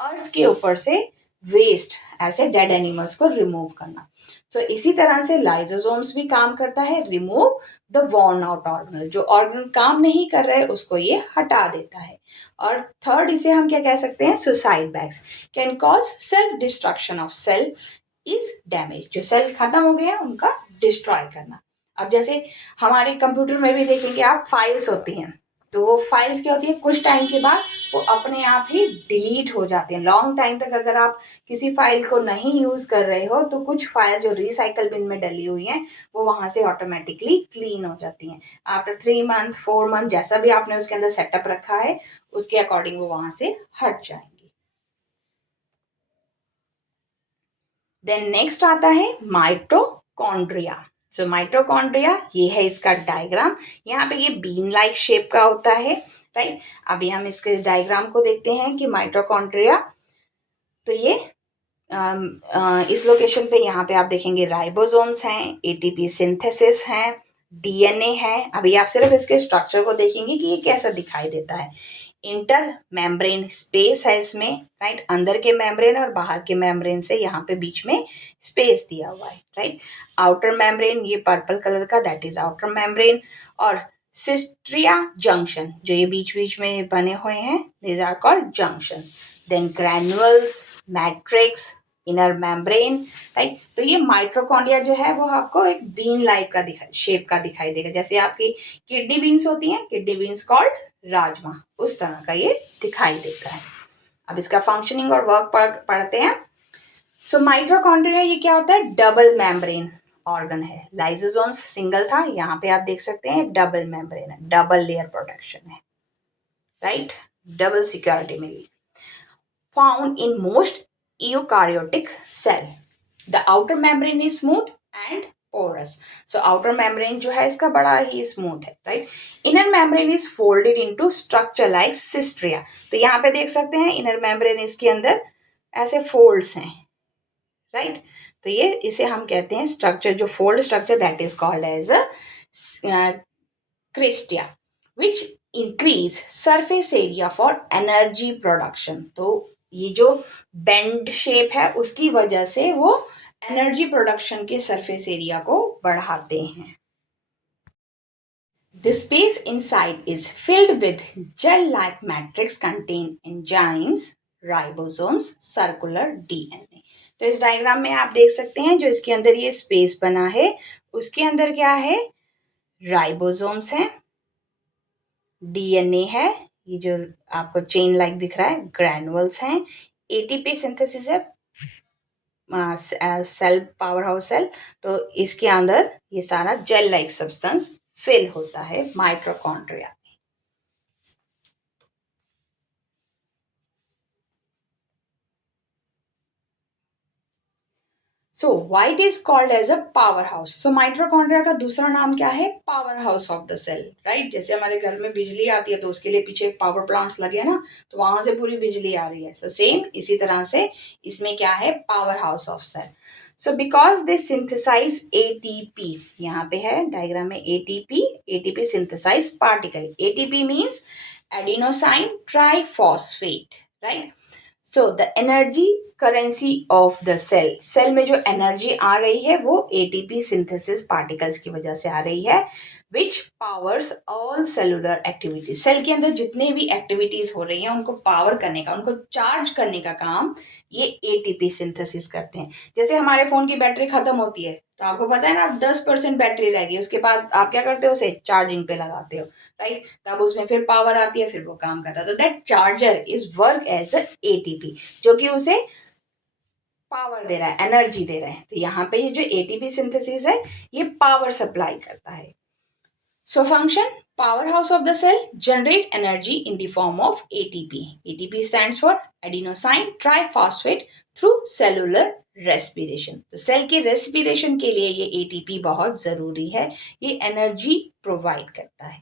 अर्थ के ऊपर से वेस्ट, ऐसे डेड एनिमल्स को रिमूव करना। तो इसी तरह से लाइसोसोम्स भी काम करता है, remove the worn out organ, जो ऑर्गन काम नहीं कर रहे उसको ये हटा देता है। और थर्ड, इसे हम क्या कह सकते हैं, suicide bags can cause self destruction of cell is damage, जो सेल खत्म हो गए हैं उनका डिस्ट्रॉय करना। अब जैसे हमारे कंप्यूटर में भी देखेंगे आप, फाइल्स होती हैं, तो वो फाइल्स क्या होती है, कुछ टाइम के बाद वो अपने आप ही डिलीट हो जाती हैं। लॉन्ग टाइम तक अगर आप किसी फाइल को नहीं यूज कर रहे हो, तो कुछ फाइल जो रिसाइकल बिन में डली हुई हैं, वो वहां से ऑटोमेटिकली क्लीन हो जाती हैं। आफ्टर 3 मंथ 4 मंथ, जैसा भी आपने उसके अंदर सेटअप रखा है, उसके अकॉर्डिंग वो वहां से हट जाएंगी। देन नेक्स्ट आता है माइटोकॉन्ड्रिया। सो माइटोकॉन्ड्रिया, ये है इसका डायग्राम। यहाँ पे ये बीन लाइक शेप का होता है, राइट। अभी हम इसके डायग्राम को देखते हैं कि माइटोकॉन्ड्रिया, तो ये इस लोकेशन पे यहाँ पे आप देखेंगे राइबोसोम्स हैं, एटीपी सिंथेसिस हैं, डीएनए है। अभी आप सिर्फ इसके स्ट्रक्चर को देखेंगे कि ये कैसा दिखाई देता है। इंटर मेम्ब्रेन स्पेस है इसमें, राइट। अंदर के मेम्ब्रेन और बाहर के मेम्ब्रेन से यहाँ पे बीच में स्पेस दिया हुआ है, राइट। आउटर मेम्ब्रेन, ये पर्पल कलर का, दैट इज आउटर मेम्ब्रेन। और सिस्ट्रिया जंक्शन, जो ये बीच बीच में बने हुए हैं, these are called junctions. Then granules, matrix, inner membrane, right. तो ये माइटोकॉन्ड्रिया जो है वो आपको एक बीन लाइक का शेप का दिखाई देगा, जैसे आपकी किडनी बीन्स होती हैं, किडनी बीन्स कॉल्ड राजमा, उस तरह का ये दिखाई देता है। अब इसका फंक्शनिंग और वर्क पढ़ते हैं। सो माइटोकॉन्ड्रिया ये क्या होता है, डबल मेम्ब्रेन ऑर्गन है। लाइसोसोम्स सिंगल था, यहाँ पे आप देख सकते हैं डबल मेम्ब्रेन है, डबल लेयर प्रोटेक्शन है, राइट, डबल सिक्योरिटी मिली। Found in most eukaryotic cell. The outer membrane is smooth and porous. So outer membrane जो है इसका बड़ा ही स्मूथ है, right. Inner membrane is folded into structure like cystria. तो यहाँ पे देख सकते हैं inner membrane, इसके अंदर ऐसे folds हैं, राइट। तो ये इसे हम कहते हैं स्ट्रक्चर, जो fold structure, that is called as cristae, which increase surface area for energy production. तो ये जो बेंड शेप है उसकी वजह से वो एनर्जी प्रोडक्शन के सरफेस एरिया को बढ़ाते हैं। The space inside is filled with gel-like matrix contain enzymes, ribosomes, circular DNA. तो इस डायग्राम में आप देख सकते हैं जो इसके अंदर ये स्पेस बना है, उसके अंदर क्या है, राइबोसोम्स हैं, डीएनए है, ये जो आपको चेन लाइक दिख रहा है, ग्रैनुअल्स हैं, एटीपी सिंथेसिस है, सेल पावर हाउस सेल। तो इसके अंदर ये सारा जेल लाइक सब्सटेंस फिल होता है mitochondria. So why it is called as a power house. So mitochondria का दूसरा नाम क्या है, power house of the cell, right. जैसे हमारे घर में बिजली आती है तो उसके लिए पीछे पावर प्लांट्स लगे हैं ना, तो वहां से पूरी बिजली आ रही है। सो सेम इसी तरह से इसमें क्या है, power house of cell. So because they synthesize ATP, यहाँ पे है डायग्राम में ATP, ATP synthesize particle, ATP means adenosine triphosphate, right. So the energy currency of the cell, cell में जो एनर्जी आ रही है वो एटीपी सिंथेसिस पार्टिकल्स की वजह से आ रही है, which powers all cellular activities. Cell के अंदर जितने भी एक्टिविटीज हो रही हैं उनको पावर करने का, उनको चार्ज करने का काम ये एटीपी सिंथेसिस करते हैं। जैसे हमारे फोन की बैटरी खत्म होती है तो आपको पता है ना, आप 10% बैटरी रह गई, उसके बाद आप क्या करते हो, उसे चार्जिंग पे लगाते हो, राइट। तब उसमें फिर पावर आती है, फिर वो काम करता है। तो that charger is work as a ATP, जो कि उसे पावर दे रहा है, एनर्जी दे रहा है। तो यहाँ पे ये जो एटीपी सिंथेसिस है ये पावर सप्लाई करता है। So function, powerhouse of the cell, generate energy in the form of ATP. ATP stands for adenosine triphosphate through cellular respiration. तो सेल के रेस्पिरेशन के लिए ये ATP बहुत जरूरी है, ये एनर्जी प्रोवाइड करता है.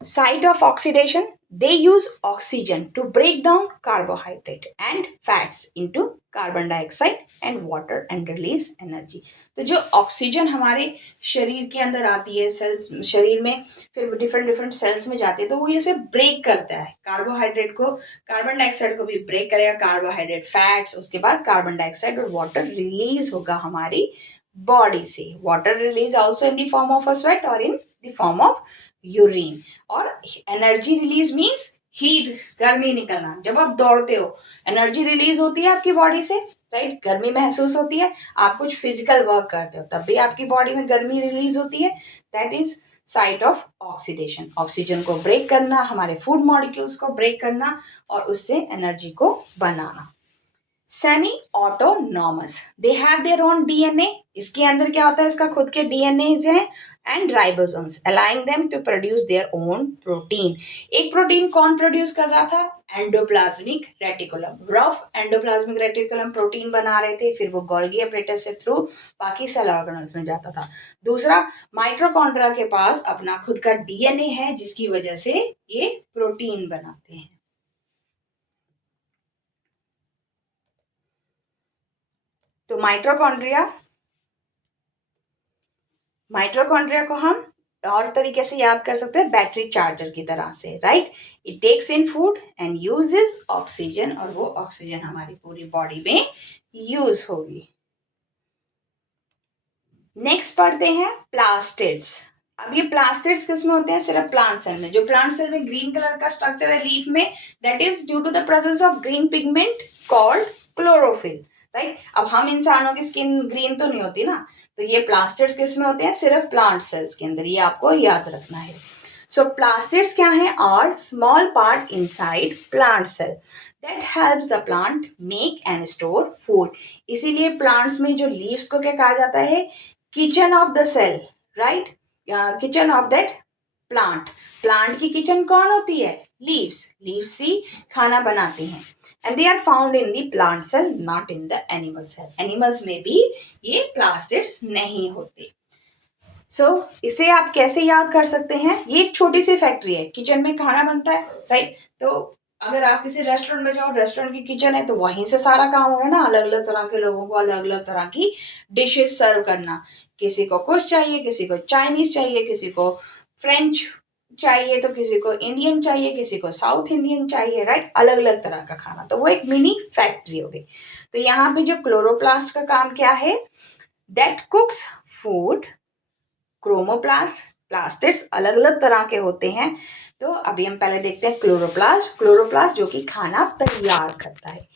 Site of oxidation, they use oxygen to break down carbohydrate and fats into carbon dioxide and water and release energy. तो जो ऑक्सीजन हमारे शरीर के अंदर आती है, सेल्स शरीर में फिर डिफरेंट डिफरेंट सेल्स में जाती है, तो वो इसे ब्रेक करता है. कार्बोहाइड्रेट को, कार्बन डाइऑक्साइड को भी ब्रेक करेगा, कार्बोहाइड्रेट, फैट्स, उसके बाद कार्बन डाइऑक्साइड और वाटर रिलीज होगा हमारी बॉडी से. Water release also in the form of a sweat और in the form of urine. और एनर्जी रिलीज मीन्स हीट, गर्मी निकलना. जब आप दौड़ते हो एनर्जी रिलीज होती है आपकी बॉडी से, राइट, गर्मी महसूस होती है. आप कुछ फिजिकल वर्क करते हो तब भी आपकी बॉडी में गर्मी रिलीज होती है. That is site of oxidation. Oxygen को ब्रेक करना, हमारे फूड मॉलिक्यूल्स को ब्रेक करना और उससे एनर्जी को बनाना. Semi autonomous, they have their own DNA. इसके अंदर क्या होता है, इसका खुद के डीएनए हैं and ribosomes, allowing them to produce their own protein. एक प्रोटीन कौन प्रोड्यूस कर रहा था, endoplasmic reticulum. Rough endoplasmic reticulum protein बना रहे थे, फिर वो गोल्गी एपरेटस से थ्रू बाकी सेल ऑर्गेनल्स में जाता था. दूसरा, माइटोकॉन्ड्रिया के पास अपना खुद का डीएनए है जिसकी वजह से ये प्रोटीन बनाते हैं. तो माइटोकॉन्ड्रिया को हम और तरीके से याद कर सकते हैं, बैटरी चार्जर की तरह से, right. It takes in food and uses oxygen, और वो ऑक्सीजन हमारी पूरी बॉडी में यूज होगी. नेक्स्ट पढ़ते हैं प्लास्टिड्स. अब ये प्लास्टिड्स किस में होते हैं, सिर्फ प्लांट सेल में. जो प्लांट सेल में ग्रीन कलर का स्ट्रक्चर है लीफ में, that is due to the presence of green pigment called chlorophyll, right. अब हम इंसानों की स्किन ग्रीन तो नहीं होती ना, तो ये प्लास्टिड्स किस में होते हैं, सिर्फ प्लांट सेल्स के अंदर. ये आपको याद रखना है. सो प्लास्टिड्स क्या है, are small part inside plant cell that helps the plant make and store food. इसीलिए प्लांट्स में जो लीव्स को क्या कहा जाता है, kitchen of the cell, right, kitchen of that plant. Plant की किचन कौन होती है, लीव्स. लीव्स ही खाना बनाती हैं. And they are found in the plant cell, not in the animal cell. Animals में भी ये प्लास्टिड्स नहीं होते. सो इसे आप कैसे याद कर सकते हैं, ये एक छोटी सी फैक्ट्री है, किचन में खाना बनता है, राइट. तो अगर आप किसी रेस्टोरेंट में जाओ, रेस्टोरेंट की किचन है, तो वहीं से सारा काम हो रहा है ना, अलग अलग तरह के लोगों को अलग अलग तरह की डिशेस सर्व करना. किसी को कुछ चाहिए, किसी को चाइनीज चाहिए, किसी को फ्रेंच चाहिए, तो किसी को इंडियन चाहिए, किसी को साउथ इंडियन चाहिए, राइट. अलग अलग तरह का खाना, तो वो एक मिनी फैक्ट्री हो गई. तो यहाँ पे जो क्लोरोप्लास्ट का काम क्या है, दैट कुक्स फूड. क्रोमोप्लास्ट, प्लास्टिड्स अलग अलग तरह के होते हैं. तो अभी हम पहले देखते हैं क्लोरोप्लास्ट. क्लोरोप्लास्ट जो कि खाना तैयार करता है.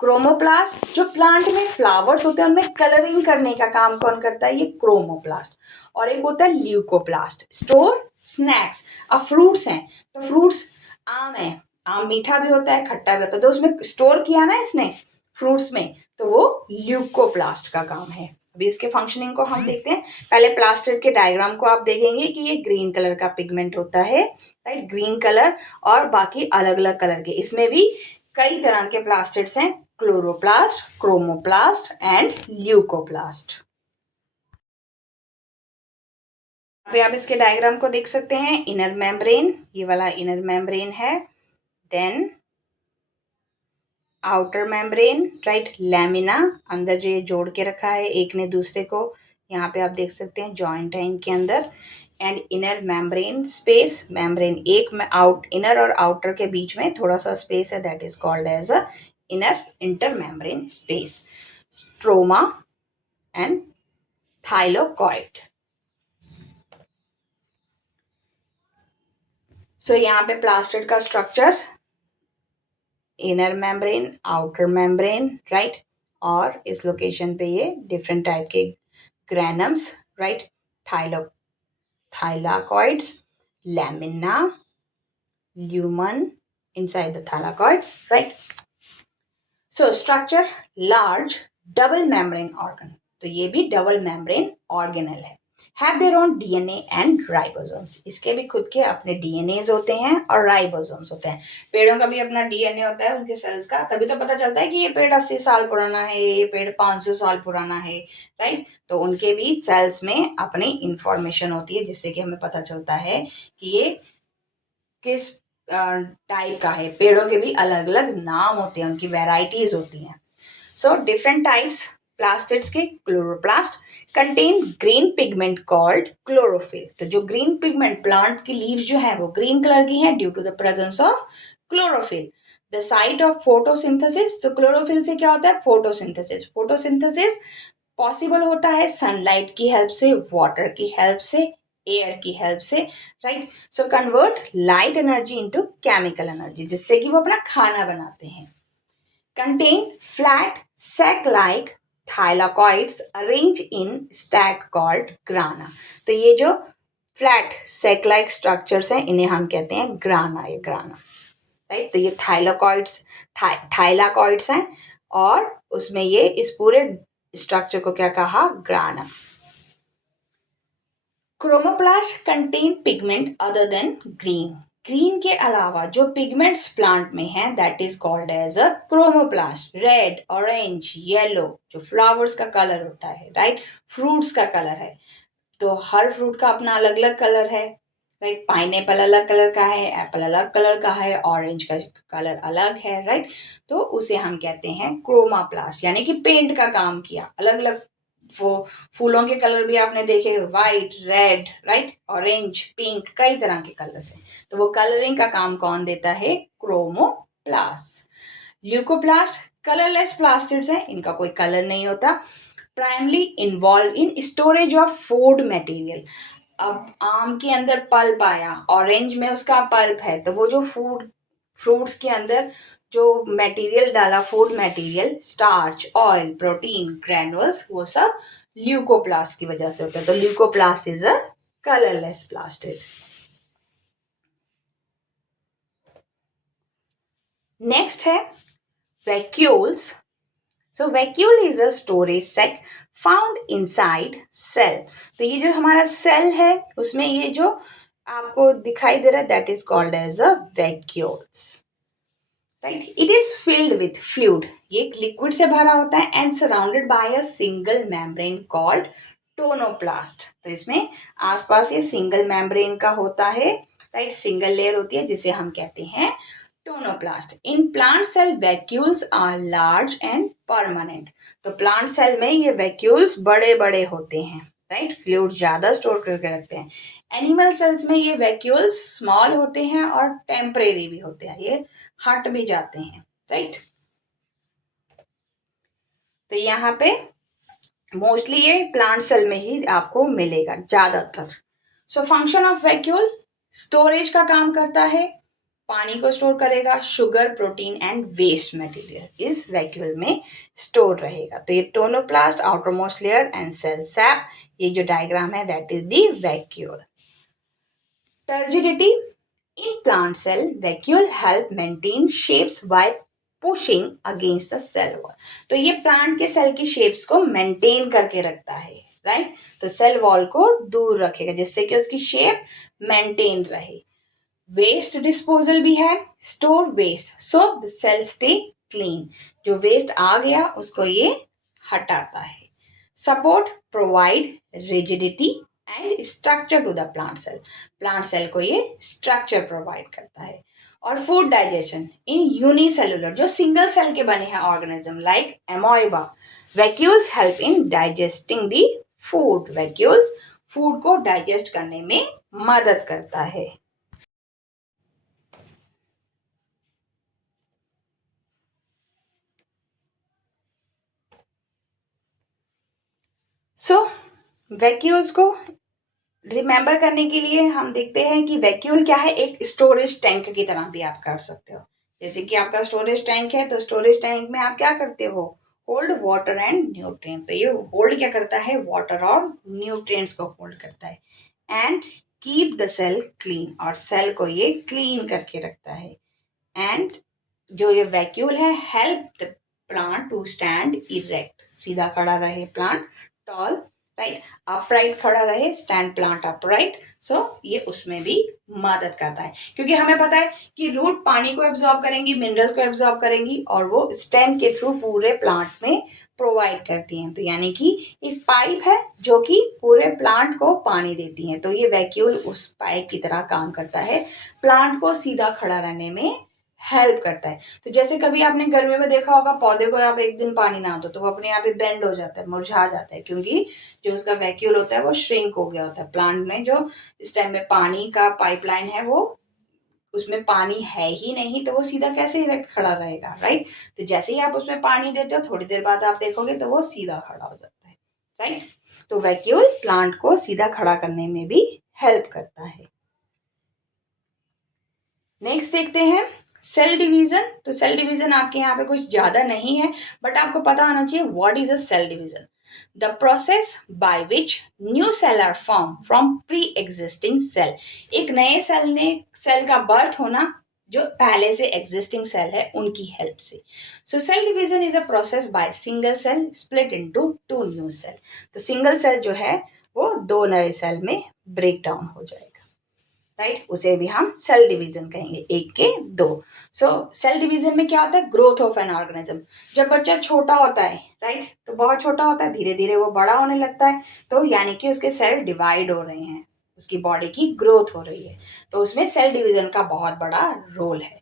क्रोमोप्लास्ट जो प्लांट में फ्लावर्स होते हैं उनमें कलरिंग करने का काम कौन करता है, ये क्रोमोप्लास्ट. और एक होता है ल्यूकोप्लास्ट, स्टोर स्नैक्स. अब फ्रूट्स हैं, तो फ्रूट्स, आम है, आम मीठा भी होता है, खट्टा भी होता है, तो उसमें स्टोर किया ना इसने फ्रूट्स में, तो वो ल्यूकोप्लास्ट का काम है. अभी इसके फंक्शनिंग को हम देखते हैं. पहले प्लास्टिड के डायग्राम को आप देखेंगे कि ये ग्रीन कलर का पिगमेंट होता है, राइट, ग्रीन कलर, और बाकी अलग अलग कलर के. इसमें भी कई तरह के प्लास्टिड्स हैं, क्लोरोप्लास्ट, क्रोमोप्लास्ट एंड ल्यूकोप्लास्ट. पे आप इसके डायग्राम को देख सकते हैं. इनर मेम्ब्रेन, ये वाला इनर मेम्ब्रेन है. Then outer membrane, right, lamina, अंदर जो ये जोड़ के रखा है एक ने दूसरे को, यहाँ पे आप देख सकते हैं जॉइंट है इनके अंदर. And inner membrane space, membrane एक में, आउट, इनर और आउटर के बीच में थोड़ा सा स्पेस है, that is called as a inner inter membrane space. Stroma and thylakoid. So यहाँ पे प्लास्टिड का structure, inner membrane, outer membrane, right, और इस लोकेशन पे ये डिफरेंट टाइप के granums, right, thylakoids, lamina, lumen inside the thylakoids, right. So structure, large double membrane organ. तो ये भी डबल मेम्ब्रेन ऑर्गेनल है. Have their own DNA and ribosomes. इसके भी खुद के अपने डीएनएज होते हैं और राइबोसोम्स होते हैं। पेड़ों का भी अपना डीएनए होता है उनके सेल्स का, तभी तो पता चलता है कि ये पेड़ 80 साल पुराना है, ये पेड़ 500 साल पुराना है, राइट। तो उनके भी सेल्स में अपनी इंफॉर्मेशन होती है जिससे कि हमें पता चलता है कि ये किस टाइप का है। पेड़ों के भी अलग अलग नाम होते हैं, उनकी वेराइटीज होती हैं। सो डिफरेंट टाइप्स प्लास्टिड्स के, chloroplast contain green pigment called chlorophyll. तो जो ग्रीन पिगमेंट प्लांट की लीव्स जो है वो ग्रीन कलर की है due to the presence of chlorophyll. The site of photosynthesis, तो क्लोरोफिल से क्या होता है? फोटोसिंथेसिस। फोटोसिंथेसिस पॉसिबल होता है सनलाइट की हेल्प से, वाटर की हेल्प से, एयर की हेल्प से, right. So convert light energy into chemical energy, जिससे कि वो अपना खाना बनाते हैं। Contain flat sac-like thylakoids arranged in stack called grana। तो ये जो फ्लैट sac-like structures हैं इन्हें हम कहते हैं ग्राना, ये ग्राना, राइट। तो ये थाइलाकॉइड्स हैं और उसमें ये इस पूरे स्ट्रक्चर को क्या कहा? Grana. Chromoplast contain pigment other than green. Green के अलावा जो पिगमेंट्स प्लांट में हैं that is called as a chromoplast. Red, orange, yellow जो फ्लावर्स का कलर होता है, राइट, फ्रूट्स का कलर है। तो हर फ्रूट का अपना अलग अलग कलर है, राइट। पाइनएप्पल अलग कलर का है, एप्पल अलग कलर का है, ऑरेंज का कलर अलग है, राइट। तो उसे हम कहते हैं क्रोमाप्लास्ट, यानी कि पेंट का काम किया। अलग अलग वो फूलों के कलर भी आपने देखे, white, red, right, orange, pink, कई तरह के कलर्स हैं। तो वो कलरिंग का काम कौन देता है? क्रोमोप्लास्ट। ल्यूकोप्लास्ट कलरलेस प्लास्टिड्स हैं, इनका कोई कलर नहीं होता। Primary involve in storage of food material. अब आम के अंदर पल्प आया, ऑरेंज में उसका पल्प है, तो वो जो फ्रूट्स के अंदर जो मटेरियल डाला, food material, starch, oil, protein, granuals, वो सब ल्यूकोप्लास्ट की वजह से होता है। तो leucoplast is a colourless plastid. Next है vacuoles. So vacuole is a storage sac found inside cell. तो ये जो हमारा सेल है उसमें ये जो आपको दिखाई दे रहा है that is called as a vacuoles, right. It is filled with fluid, ये एक लिक्विड से भरा होता है and surrounded by a single membrane called tonoplast. तो इसमें आसपास ये सिंगल मेम्ब्रेन का होता है, राइट, सिंगल लेयर होती है जिसे हम कहते हैं tonoplast. In plant cell vacuoles are large and permanent. तो प्लांट सेल में ये वैक्यूल्स बड़े बड़े होते हैं, राइट, फ्लूइड ज्यादा स्टोर करके रखते हैं। एनिमल सेल्स में ये वैक्यूल्स स्मॉल होते हैं और टेम्परेरी भी होते हैं, ये हट भी जाते हैं, राइट। तो यहाँ पे मोस्टली ये प्लांट सेल में ही आपको मिलेगा ज्यादातर। So function of vacuole, storage का काम करता है, पानी को स्टोर करेगा, sugar, protein and waste material इस वैक्यूल में स्टोर रहेगा। तो ये tonoplast, outer most layer and cell sap, ये जो डायग्राम है that is the vacuole. Turgidity in plant cell, vacuole help maintain shapes by pushing against the cell wall। तो ये प्लांट के सेल की शेप्स को मेंटेन करके रखता है, राइट। तो सेल वॉल को दूर रखेगा जिससे कि उसकी शेप मेंटेन रहे। वेस्ट डिस्पोजल भी है, store waste so the cell stay clean. जो वेस्ट आ गया उसको ये हटाता है। Support provide rigidity and structure to the plant cell. Plant cell को ये स्ट्रक्चर प्रोवाइड करता है। और फूड डाइजेशन इन यूनिसेलुलर, जो सिंगल सेल के बने हैं organism like amoeba, vacuoles help in digesting the food. Vacuoles food को डाइजेस्ट करने में मदद करता है। सो वैक्यूल्स को रिमेंबर करने के लिए हम देखते हैं कि वैक्यूल क्या है, एक स्टोरेज टैंक की तरह भी आप कर सकते हो। जैसे कि आपका स्टोरेज टैंक है तो स्टोरेज टैंक में आप क्या करते हो? Hold water and nutrient. तो ये होल्ड क्या करता है? वाटर और न्यूट्रिएंट्स को होल्ड करता है। And keep the cell clean, और सेल को ये क्लीन करके रखता है। एंड जो ये वैक्यूल है help the plant to stand erect, सीधा खड़ा रहे प्लांट, टॉल राइट, अपराइट खड़ा रहे, स्टैंड प्लांट अपराइट। सो ये उसमें भी मदद करता है, क्योंकि हमें पता है कि रूट पानी को एब्जॉर्ब करेंगी, मिनरल्स को एब्जॉर्ब करेंगी, और वो स्टेम के थ्रू पूरे प्लांट में प्रोवाइड करती हैं। तो यानी कि एक पाइप है जो कि पूरे प्लांट को पानी देती है, तो ये वैक्यूल उस पाइप की तरह काम करता है, प्लांट को सीधा खड़ा रहने में हेल्प करता है। तो जैसे कभी आपने गर्मी में देखा होगा, पौधे को आप एक दिन पानी ना दो तो वो अपने आप ही बेंड हो जाता है, मुरझा जाता है, क्योंकि जो उसका वैक्यूल होता है वो श्रिंक हो गया होता है। प्लांट में जो इस टाइम में पानी का पाइपलाइन है, वो उसमें पानी है ही नहीं, तो वो सीधा कैसे इरेक्ट खड़ा रहेगा, राइट। तो जैसे ही आप उसमें पानी देते हो, थोड़ी देर बाद आप देखोगे तो वो सीधा खड़ा हो जाता है, राइट। तो वैक्यूल प्लांट को सीधा खड़ा करने में भी हेल्प करता है। नेक्स्ट देखते हैं सेल डिवीजन। तो सेल डिवीजन आपके यहाँ पे कुछ ज्यादा नहीं है, बट आपको पता होना चाहिए what is a cell division. The process by which new cell are form from pre existing cell. एक नए सेल का बर्थ होना जो पहले से एग्जिस्टिंग सेल है उनकी हेल्प से। So cell division is a process by single cell split into two new cell. तो सिंगल सेल जो है वो दो नए सेल में ब्रेक डाउन हो जाएगा, राइट। उसे भी हम सेल डिवीजन कहेंगे, एक के दो। सो सेल डिवीजन में क्या होता है, ग्रोथ ऑफ एन ऑर्गेनिज्म। जब बच्चा छोटा होता है, राइट, तो बहुत छोटा होता है, धीरे धीरे वो बड़ा होने लगता है, तो यानी कि उसके सेल डिवाइड हो रहे हैं, उसकी बॉडी की ग्रोथ हो रही है, तो उसमें सेल डिवीजन का बहुत बड़ा रोल है।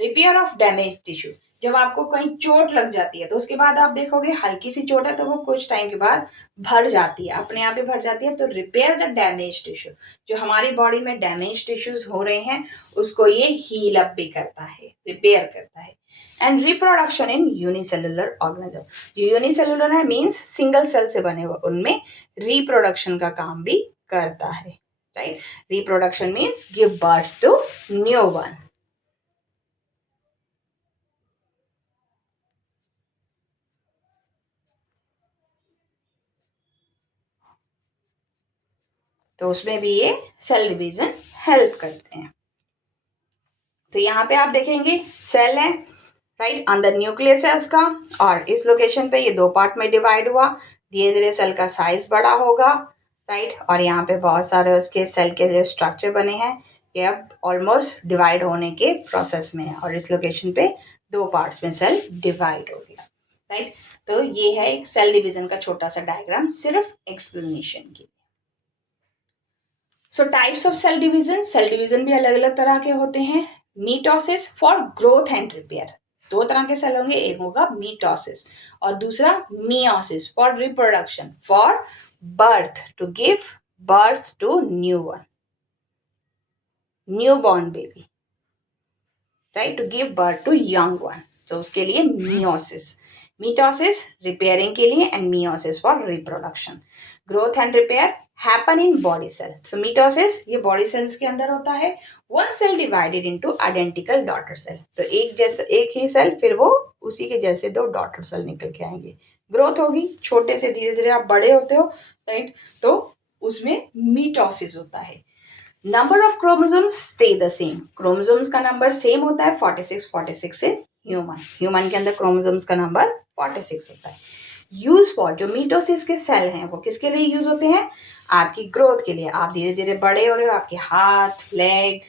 Repair of damage tissue. जब आपको कहीं चोट लग जाती है तो उसके बाद आप देखोगे हल्की सी चोट है तो वो कुछ टाइम के बाद भर जाती है, अपने आप ही भर जाती है। तो रिपेयर द डैमेज टिश्यू, जो हमारी बॉडी में डैमेज टिश्यूज हो रहे हैं उसको ये हील अप भी करता है, रिपेयर करता है। And reproduction in unicellular organism. जो यूनिसेलुलर है मींस सिंगल सेल से बने हुए, उनमें रिप्रोडक्शन का काम भी करता है, right. Reproduction means give birth to new one. तो उसमें भी ये सेल डिवीजन हेल्प करते हैं। तो यहाँ पे आप देखेंगे सेल है, राइट, अंदर न्यूक्लियस है उसका, और इस लोकेशन पे ये दो पार्ट में डिवाइड हुआ, धीरे धीरे सेल का साइज बड़ा होगा, राइट। और यहाँ पे बहुत सारे उसके सेल के जो स्ट्रक्चर बने हैं ये अब ऑलमोस्ट डिवाइड होने के प्रोसेस में है, और इस लोकेशन पे दो पार्ट्स में सेल डिवाइड हो गया, राइट। तो ये है एक सेल डिवीजन का छोटा सा डायग्राम, सिर्फ एक्सप्लेनेशन की। So types of cell division भी अलग अलग तरह के होते हैं। Mitosis for growth and repair, दो तरह के सेल होंगे, एक होगा मीटोसिस और दूसरा meiosis for reproduction, for birth, to give birth to new one, new born baby, right, to give birth to young one, तो उसके लिए मियोसिस। मीटोसिस रिपेयरिंग के लिए and meiosis for reproduction. Growth and repair happen in body cell. So mitosis ये body cells के अंदर होता है, one cell divided into identical daughter cell. तो एक जैसे एक ही सेल, फिर वो उसी के जैसे दो डॉटर सेल निकल के आएंगे, ग्रोथ होगी, छोटे से धीरे धीरे आप बड़े होते हो, राइट, तो उसमें मीटोसिस होता है। Number of chromosomes stay the same, chromosomes का नंबर सेम होता है 46 इन ह्यूमन, ह्यूमन के अंदर क्रोमोसोम्स का नंबर 46 होता है। यूज फॉर, जो मीटोसिस के सेल हैं वो किसके लिए यूज होते हैं, आपकी ग्रोथ के लिए। आप धीरे धीरे बड़े हो रहे हो, आपके हाथ, leg,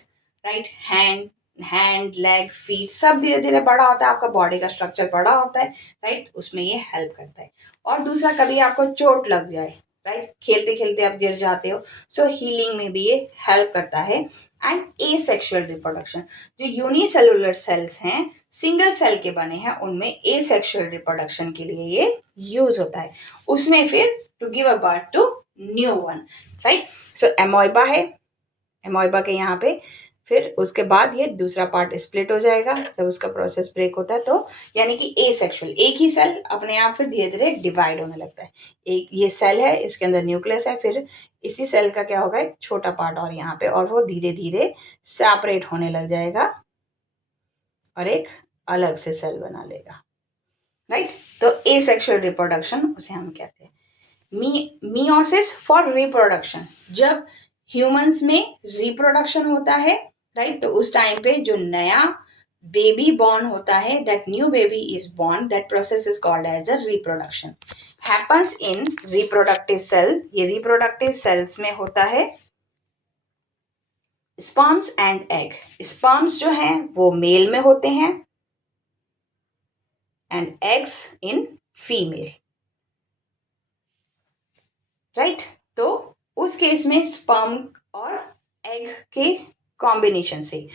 right, hand leg feet सब धीरे धीरे बड़ा होता है, आपका बॉडी का स्ट्रक्चर बड़ा होता है, राइट, उसमें ये हेल्प करता है। और दूसरा, कभी आपको चोट लग जाए, राइट, खेलते खेलते आप गिर जाते हो, सो हीलिंग में भी ये हेल्प करता है। एंड एसेक्सुअल रिप्रोडक्शन, जो यूनिसेलुलर सेल्स हैं, सिंगल सेल के बने हैं, उनमें एसेक्सुअल रिप्रोडक्शन के लिए ये यूज होता है, उसमें फिर to give a birth to new one, right. So amoeba है, एमोइबा के यहाँ पे फिर उसके बाद ये दूसरा पार्ट स्प्लिट हो जाएगा जब उसका प्रोसेस ब्रेक होता है, तो यानी कि एसेक्सुअल, एक ही सेल अपने आप फिर धीरे धीरे डिवाइड होने लगता है। एक ये सेल है, इसके अंदर न्यूक्लियस है, फिर इसी सेल का क्या होगा, एक छोटा पार्ट और यहाँ पे, और वो धीरे धीरे सेपरेट होने लग जाएगा और एक अलग से सेल बना लेगा, राइट। तो एसेक्सुअल रिप्रोडक्शन उसे हम कहते हैं। मियोसिस फॉर रिप्रोडक्शन, जब ह्यूमंस में रिप्रोडक्शन होता है, राइट, तो उस टाइम पे जो नया बेबी बॉर्न होता है, that new baby is born, that process is called as a reproduction, happens in reproductive cell. ये रिप्रोडक्टिव सेल्स में होता है स्पर्म्स एंड एग। स्पर्म्स जो हैं वो मेल में होते हैं and eggs in female, right. तो उस केस में स्पर्म और एग के कॉम्बिनेशन से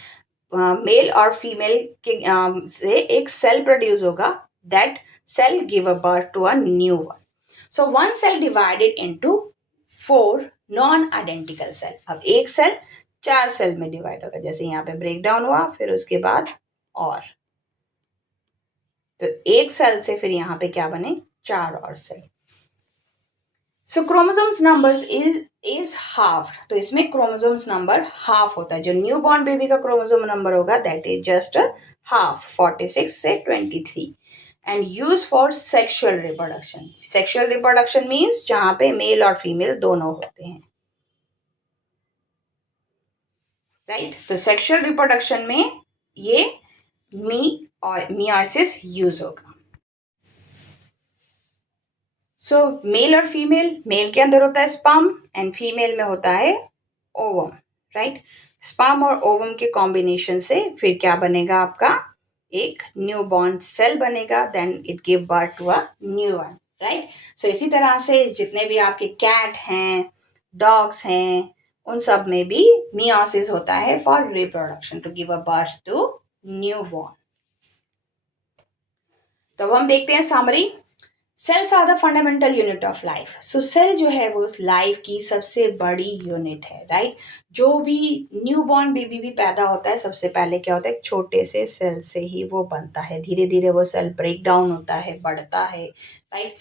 मेल और फीमेल के से एक सेल प्रोड्यूस होगा, that cell give a birth to a new one. So one cell divided into 4 non identical cell. अब एक सेल 4 सेल में डिवाइड होगा, जैसे यहाँ पे ब्रेक डाउन हुआ, फिर उसके बाद और, तो एक सेल से फिर यहाँ पे क्या बने, 4 और cell. So chromosomes numbers is half, तो इसमें क्रोमोसोम्स नंबर हाफ होता है। जो न्यू बॉर्न बेबी का क्रोमोसोम नंबर होगा दैट इज जस्ट हाफ, 46 से 23, and use for sexual reproduction. Sexual reproduction means जहां पे मेल और फीमेल दोनों होते हैं, राइट। तो सेक्सुअल रिप्रोडक्शन में ये मियोसिस यूज होगा। सो मेल और फीमेल, मेल के अंदर होता है स्पर्म एंड फीमेल में होता है ओवम, राइट। स्पर्म और ओवम के कॉम्बिनेशन से फिर क्या बनेगा आपका, एक न्यू बॉर्न सेल बनेगा, then it give birth to a new one, right. So इसी तरह से जितने भी आपके कैट हैं, डॉग्स हैं, उन सब में भी मियोसिस होता है for reproduction, to give a birth to new born. तो अब हम देखते हैं summary. Cells are the fundamental unit of life. So cell जो है वो लाइफ की सबसे बड़ी यूनिट है, राइट। जो भी न्यू बॉर्न बेबी भी पैदा होता है, सबसे पहले क्या होता है, एक छोटे से सेल से ही वो बनता है, धीरे धीरे वो सेल ब्रेक डाउन होता है, बढ़ता है, right.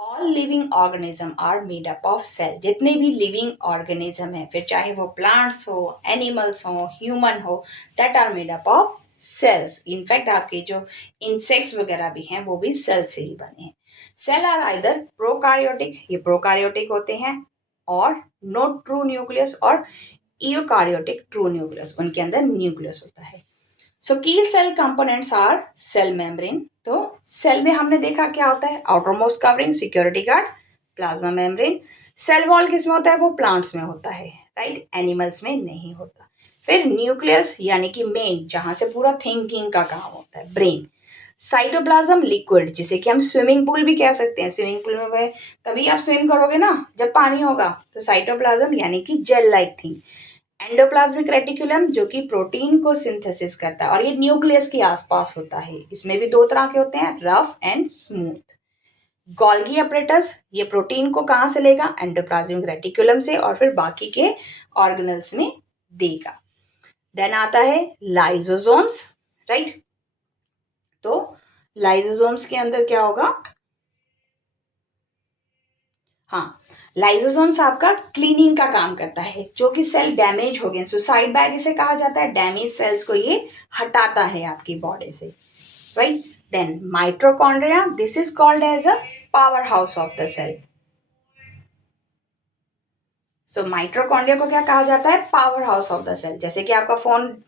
All living organism are made up of cell. जितने भी लिविंग ऑर्गेनिज्म है, फिर चाहे वो प्लांट्स हो, एनिमल्स हो, ह्यूमन हो, that are made up of cells. In fact आपके जो इंसेक्ट्स वगैरह भी हैं वो भी सेल से ही बने हैं। सेल आर आइदर प्रोकार्योटिक, ये प्रोकार्योटिक होते हैं, और नो ट्रू न्यूक्लियस, और यूकार्योटिक ट्रू न्यूक्लियस, उनके अंदर न्यूक्लियस होता है। So key cell components are cell membrane. तो सेल में हमने देखा क्या होता है, outer most covering, security guard, plasma membrane. Cell wall किसमें होता है, वो प्लांट्स में होता है, राइट, एनिमल्स में नहीं होता। फिर न्यूक्लियस यानी कि मेन, जहां से पूरा थिंकिंग का काम होता है, ब्रेन। साइटोप्लाज्म लिक्विड, जिसे कि हम स्विमिंग पूल भी कह सकते हैं। स्विमिंग पूल में वह तभी आप स्विम करोगे ना जब पानी होगा, तो साइटोप्लाज्म यानी कि gel like thing. Endoplasmic reticulum, जो कि प्रोटीन को सिंथेसिस करता है, और ये न्यूक्लियस के आसपास होता है। इसमें भी 2 तरह के होते हैं, rough and smooth. Golgi apparatus, ये प्रोटीन को कहाँ से लेगा, एंडोप्लाज्मिक रेटिकुलम से, और फिर बाकी के ऑर्गेनल्स में देगा। देन आता है लाइजोसोम्स, राइट। तो लाइजोसोम्स के अंदर क्या होगा, हाँ, लाइजोसोम्स आपका क्लीनिंग का काम करता है। जो कि सेल डैमेज हो गए, सुसाइड बैग इसे कहा जाता है, डैमेज सेल्स को ये हटाता है आपकी बॉडी से, right. Then mitochondria, this is called as a power house of the cell. तो माइटोकॉन्ड्रिया को क्या कहा जाता है, power house of the cell. जैसे कि आपका फोन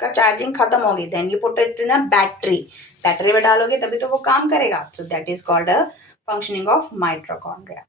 का चार्जिंग खत्म होगी, then you put it in a battery, battery में डालोगे तभी तो वो काम करेगा। So that is called a functioning of mitochondria.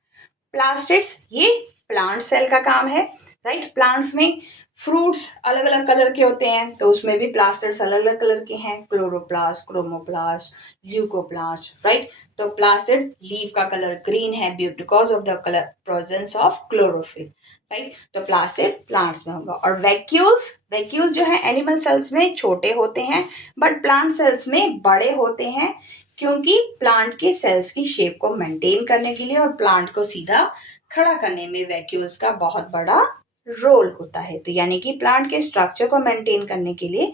Plastids, ये प्लांट सेल का काम है, राइट। प्लांट्स में फ्रूट्स अलग अलग कलर के होते हैं, तो उसमें भी प्लास्टिड्स अलग अलग कलर के हैं, क्लोरोप्लास्ट, क्रोमोप्लास्ट, ल्यूकोप्लास्ट, राइट। तो प्लास्टिड लीफ का कलर ग्रीन है because of the colour presence of chlorophyll, right. तो प्लास्टिड प्लांट्स में होगा। और वैक्यूल्स, वैक्यूल जो है एनिमल सेल्स में छोटे होते हैं, बट प्लांट सेल्स में बड़े होते हैं, क्योंकि प्लांट के सेल्स की शेप को मेंटेन करने के लिए और प्लांट को सीधा खड़ा करने में वैक्यूल्स का बहुत बड़ा रोल होता है। तो यानी कि प्लांट के स्ट्रक्चर को मेंटेन करने के लिए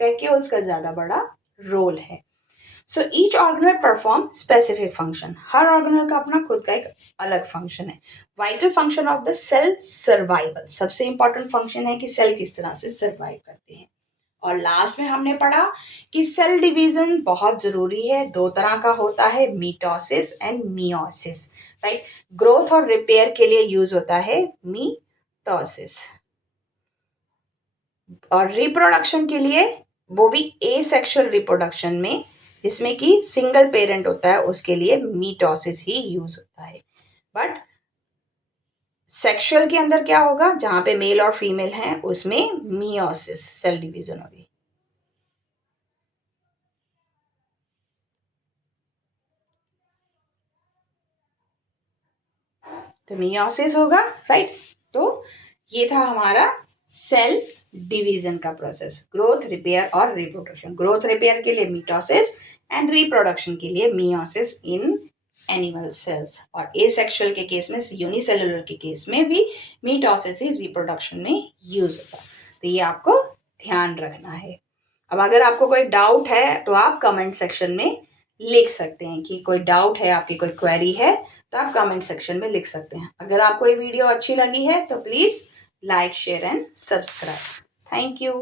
वैक्यूल्स का ज्यादा बड़ा रोल है। So each organelle perform specific function, हर ऑर्गेनल का अपना खुद का एक अलग फंक्शन है। Vital function of the cell, survival, सबसे इंपॉर्टेंट फंक्शन है कि सेल किस तरह से सर्वाइव करते हैं। और लास्ट में हमने पढ़ा कि सेल डिवीजन बहुत जरूरी है, 2 तरह का होता है, मीटोसिस एंड मियोसिस, राइट। ग्रोथ और रिपेयर के लिए यूज होता है मीटोसिस, और रिप्रोडक्शन के लिए वो भी एसेक्सुअल रिप्रोडक्शन में, जिसमें कि सिंगल पेरेंट होता है, उसके लिए मीटोसिस ही यूज होता है। बट सेक्सुअल के अंदर क्या होगा, जहां पे मेल और फीमेल हैं उसमें मियोसिस, सेल डिवीजन होगी। तो मियोसिस होगा, राइट। तो ये था हमारा सेल डिवीजन का प्रोसेस, ग्रोथ, रिपेयर और रिप्रोडक्शन। ग्रोथ रिपेयर के लिए मिटोसिस एंड रिप्रोडक्शन के लिए मियोसिस इन एनिमल सेल्स, और एसेक्सुअल के केस में, यूनिसेलुलर के केस में भी मिटोसिस ही रिप्रोडक्शन में यूज होता है। तो ये आपको ध्यान रखना है। अब अगर आपको कोई डाउट है तो आप कमेंट सेक्शन में लिख सकते हैं, कि कोई डाउट है, आपकी कोई क्वेरी है तो आप कमेंट सेक्शन में लिख सकते हैं। अगर आपको ये वीडियो अच्छी लगी है तो please like, share and subscribe. Thank you.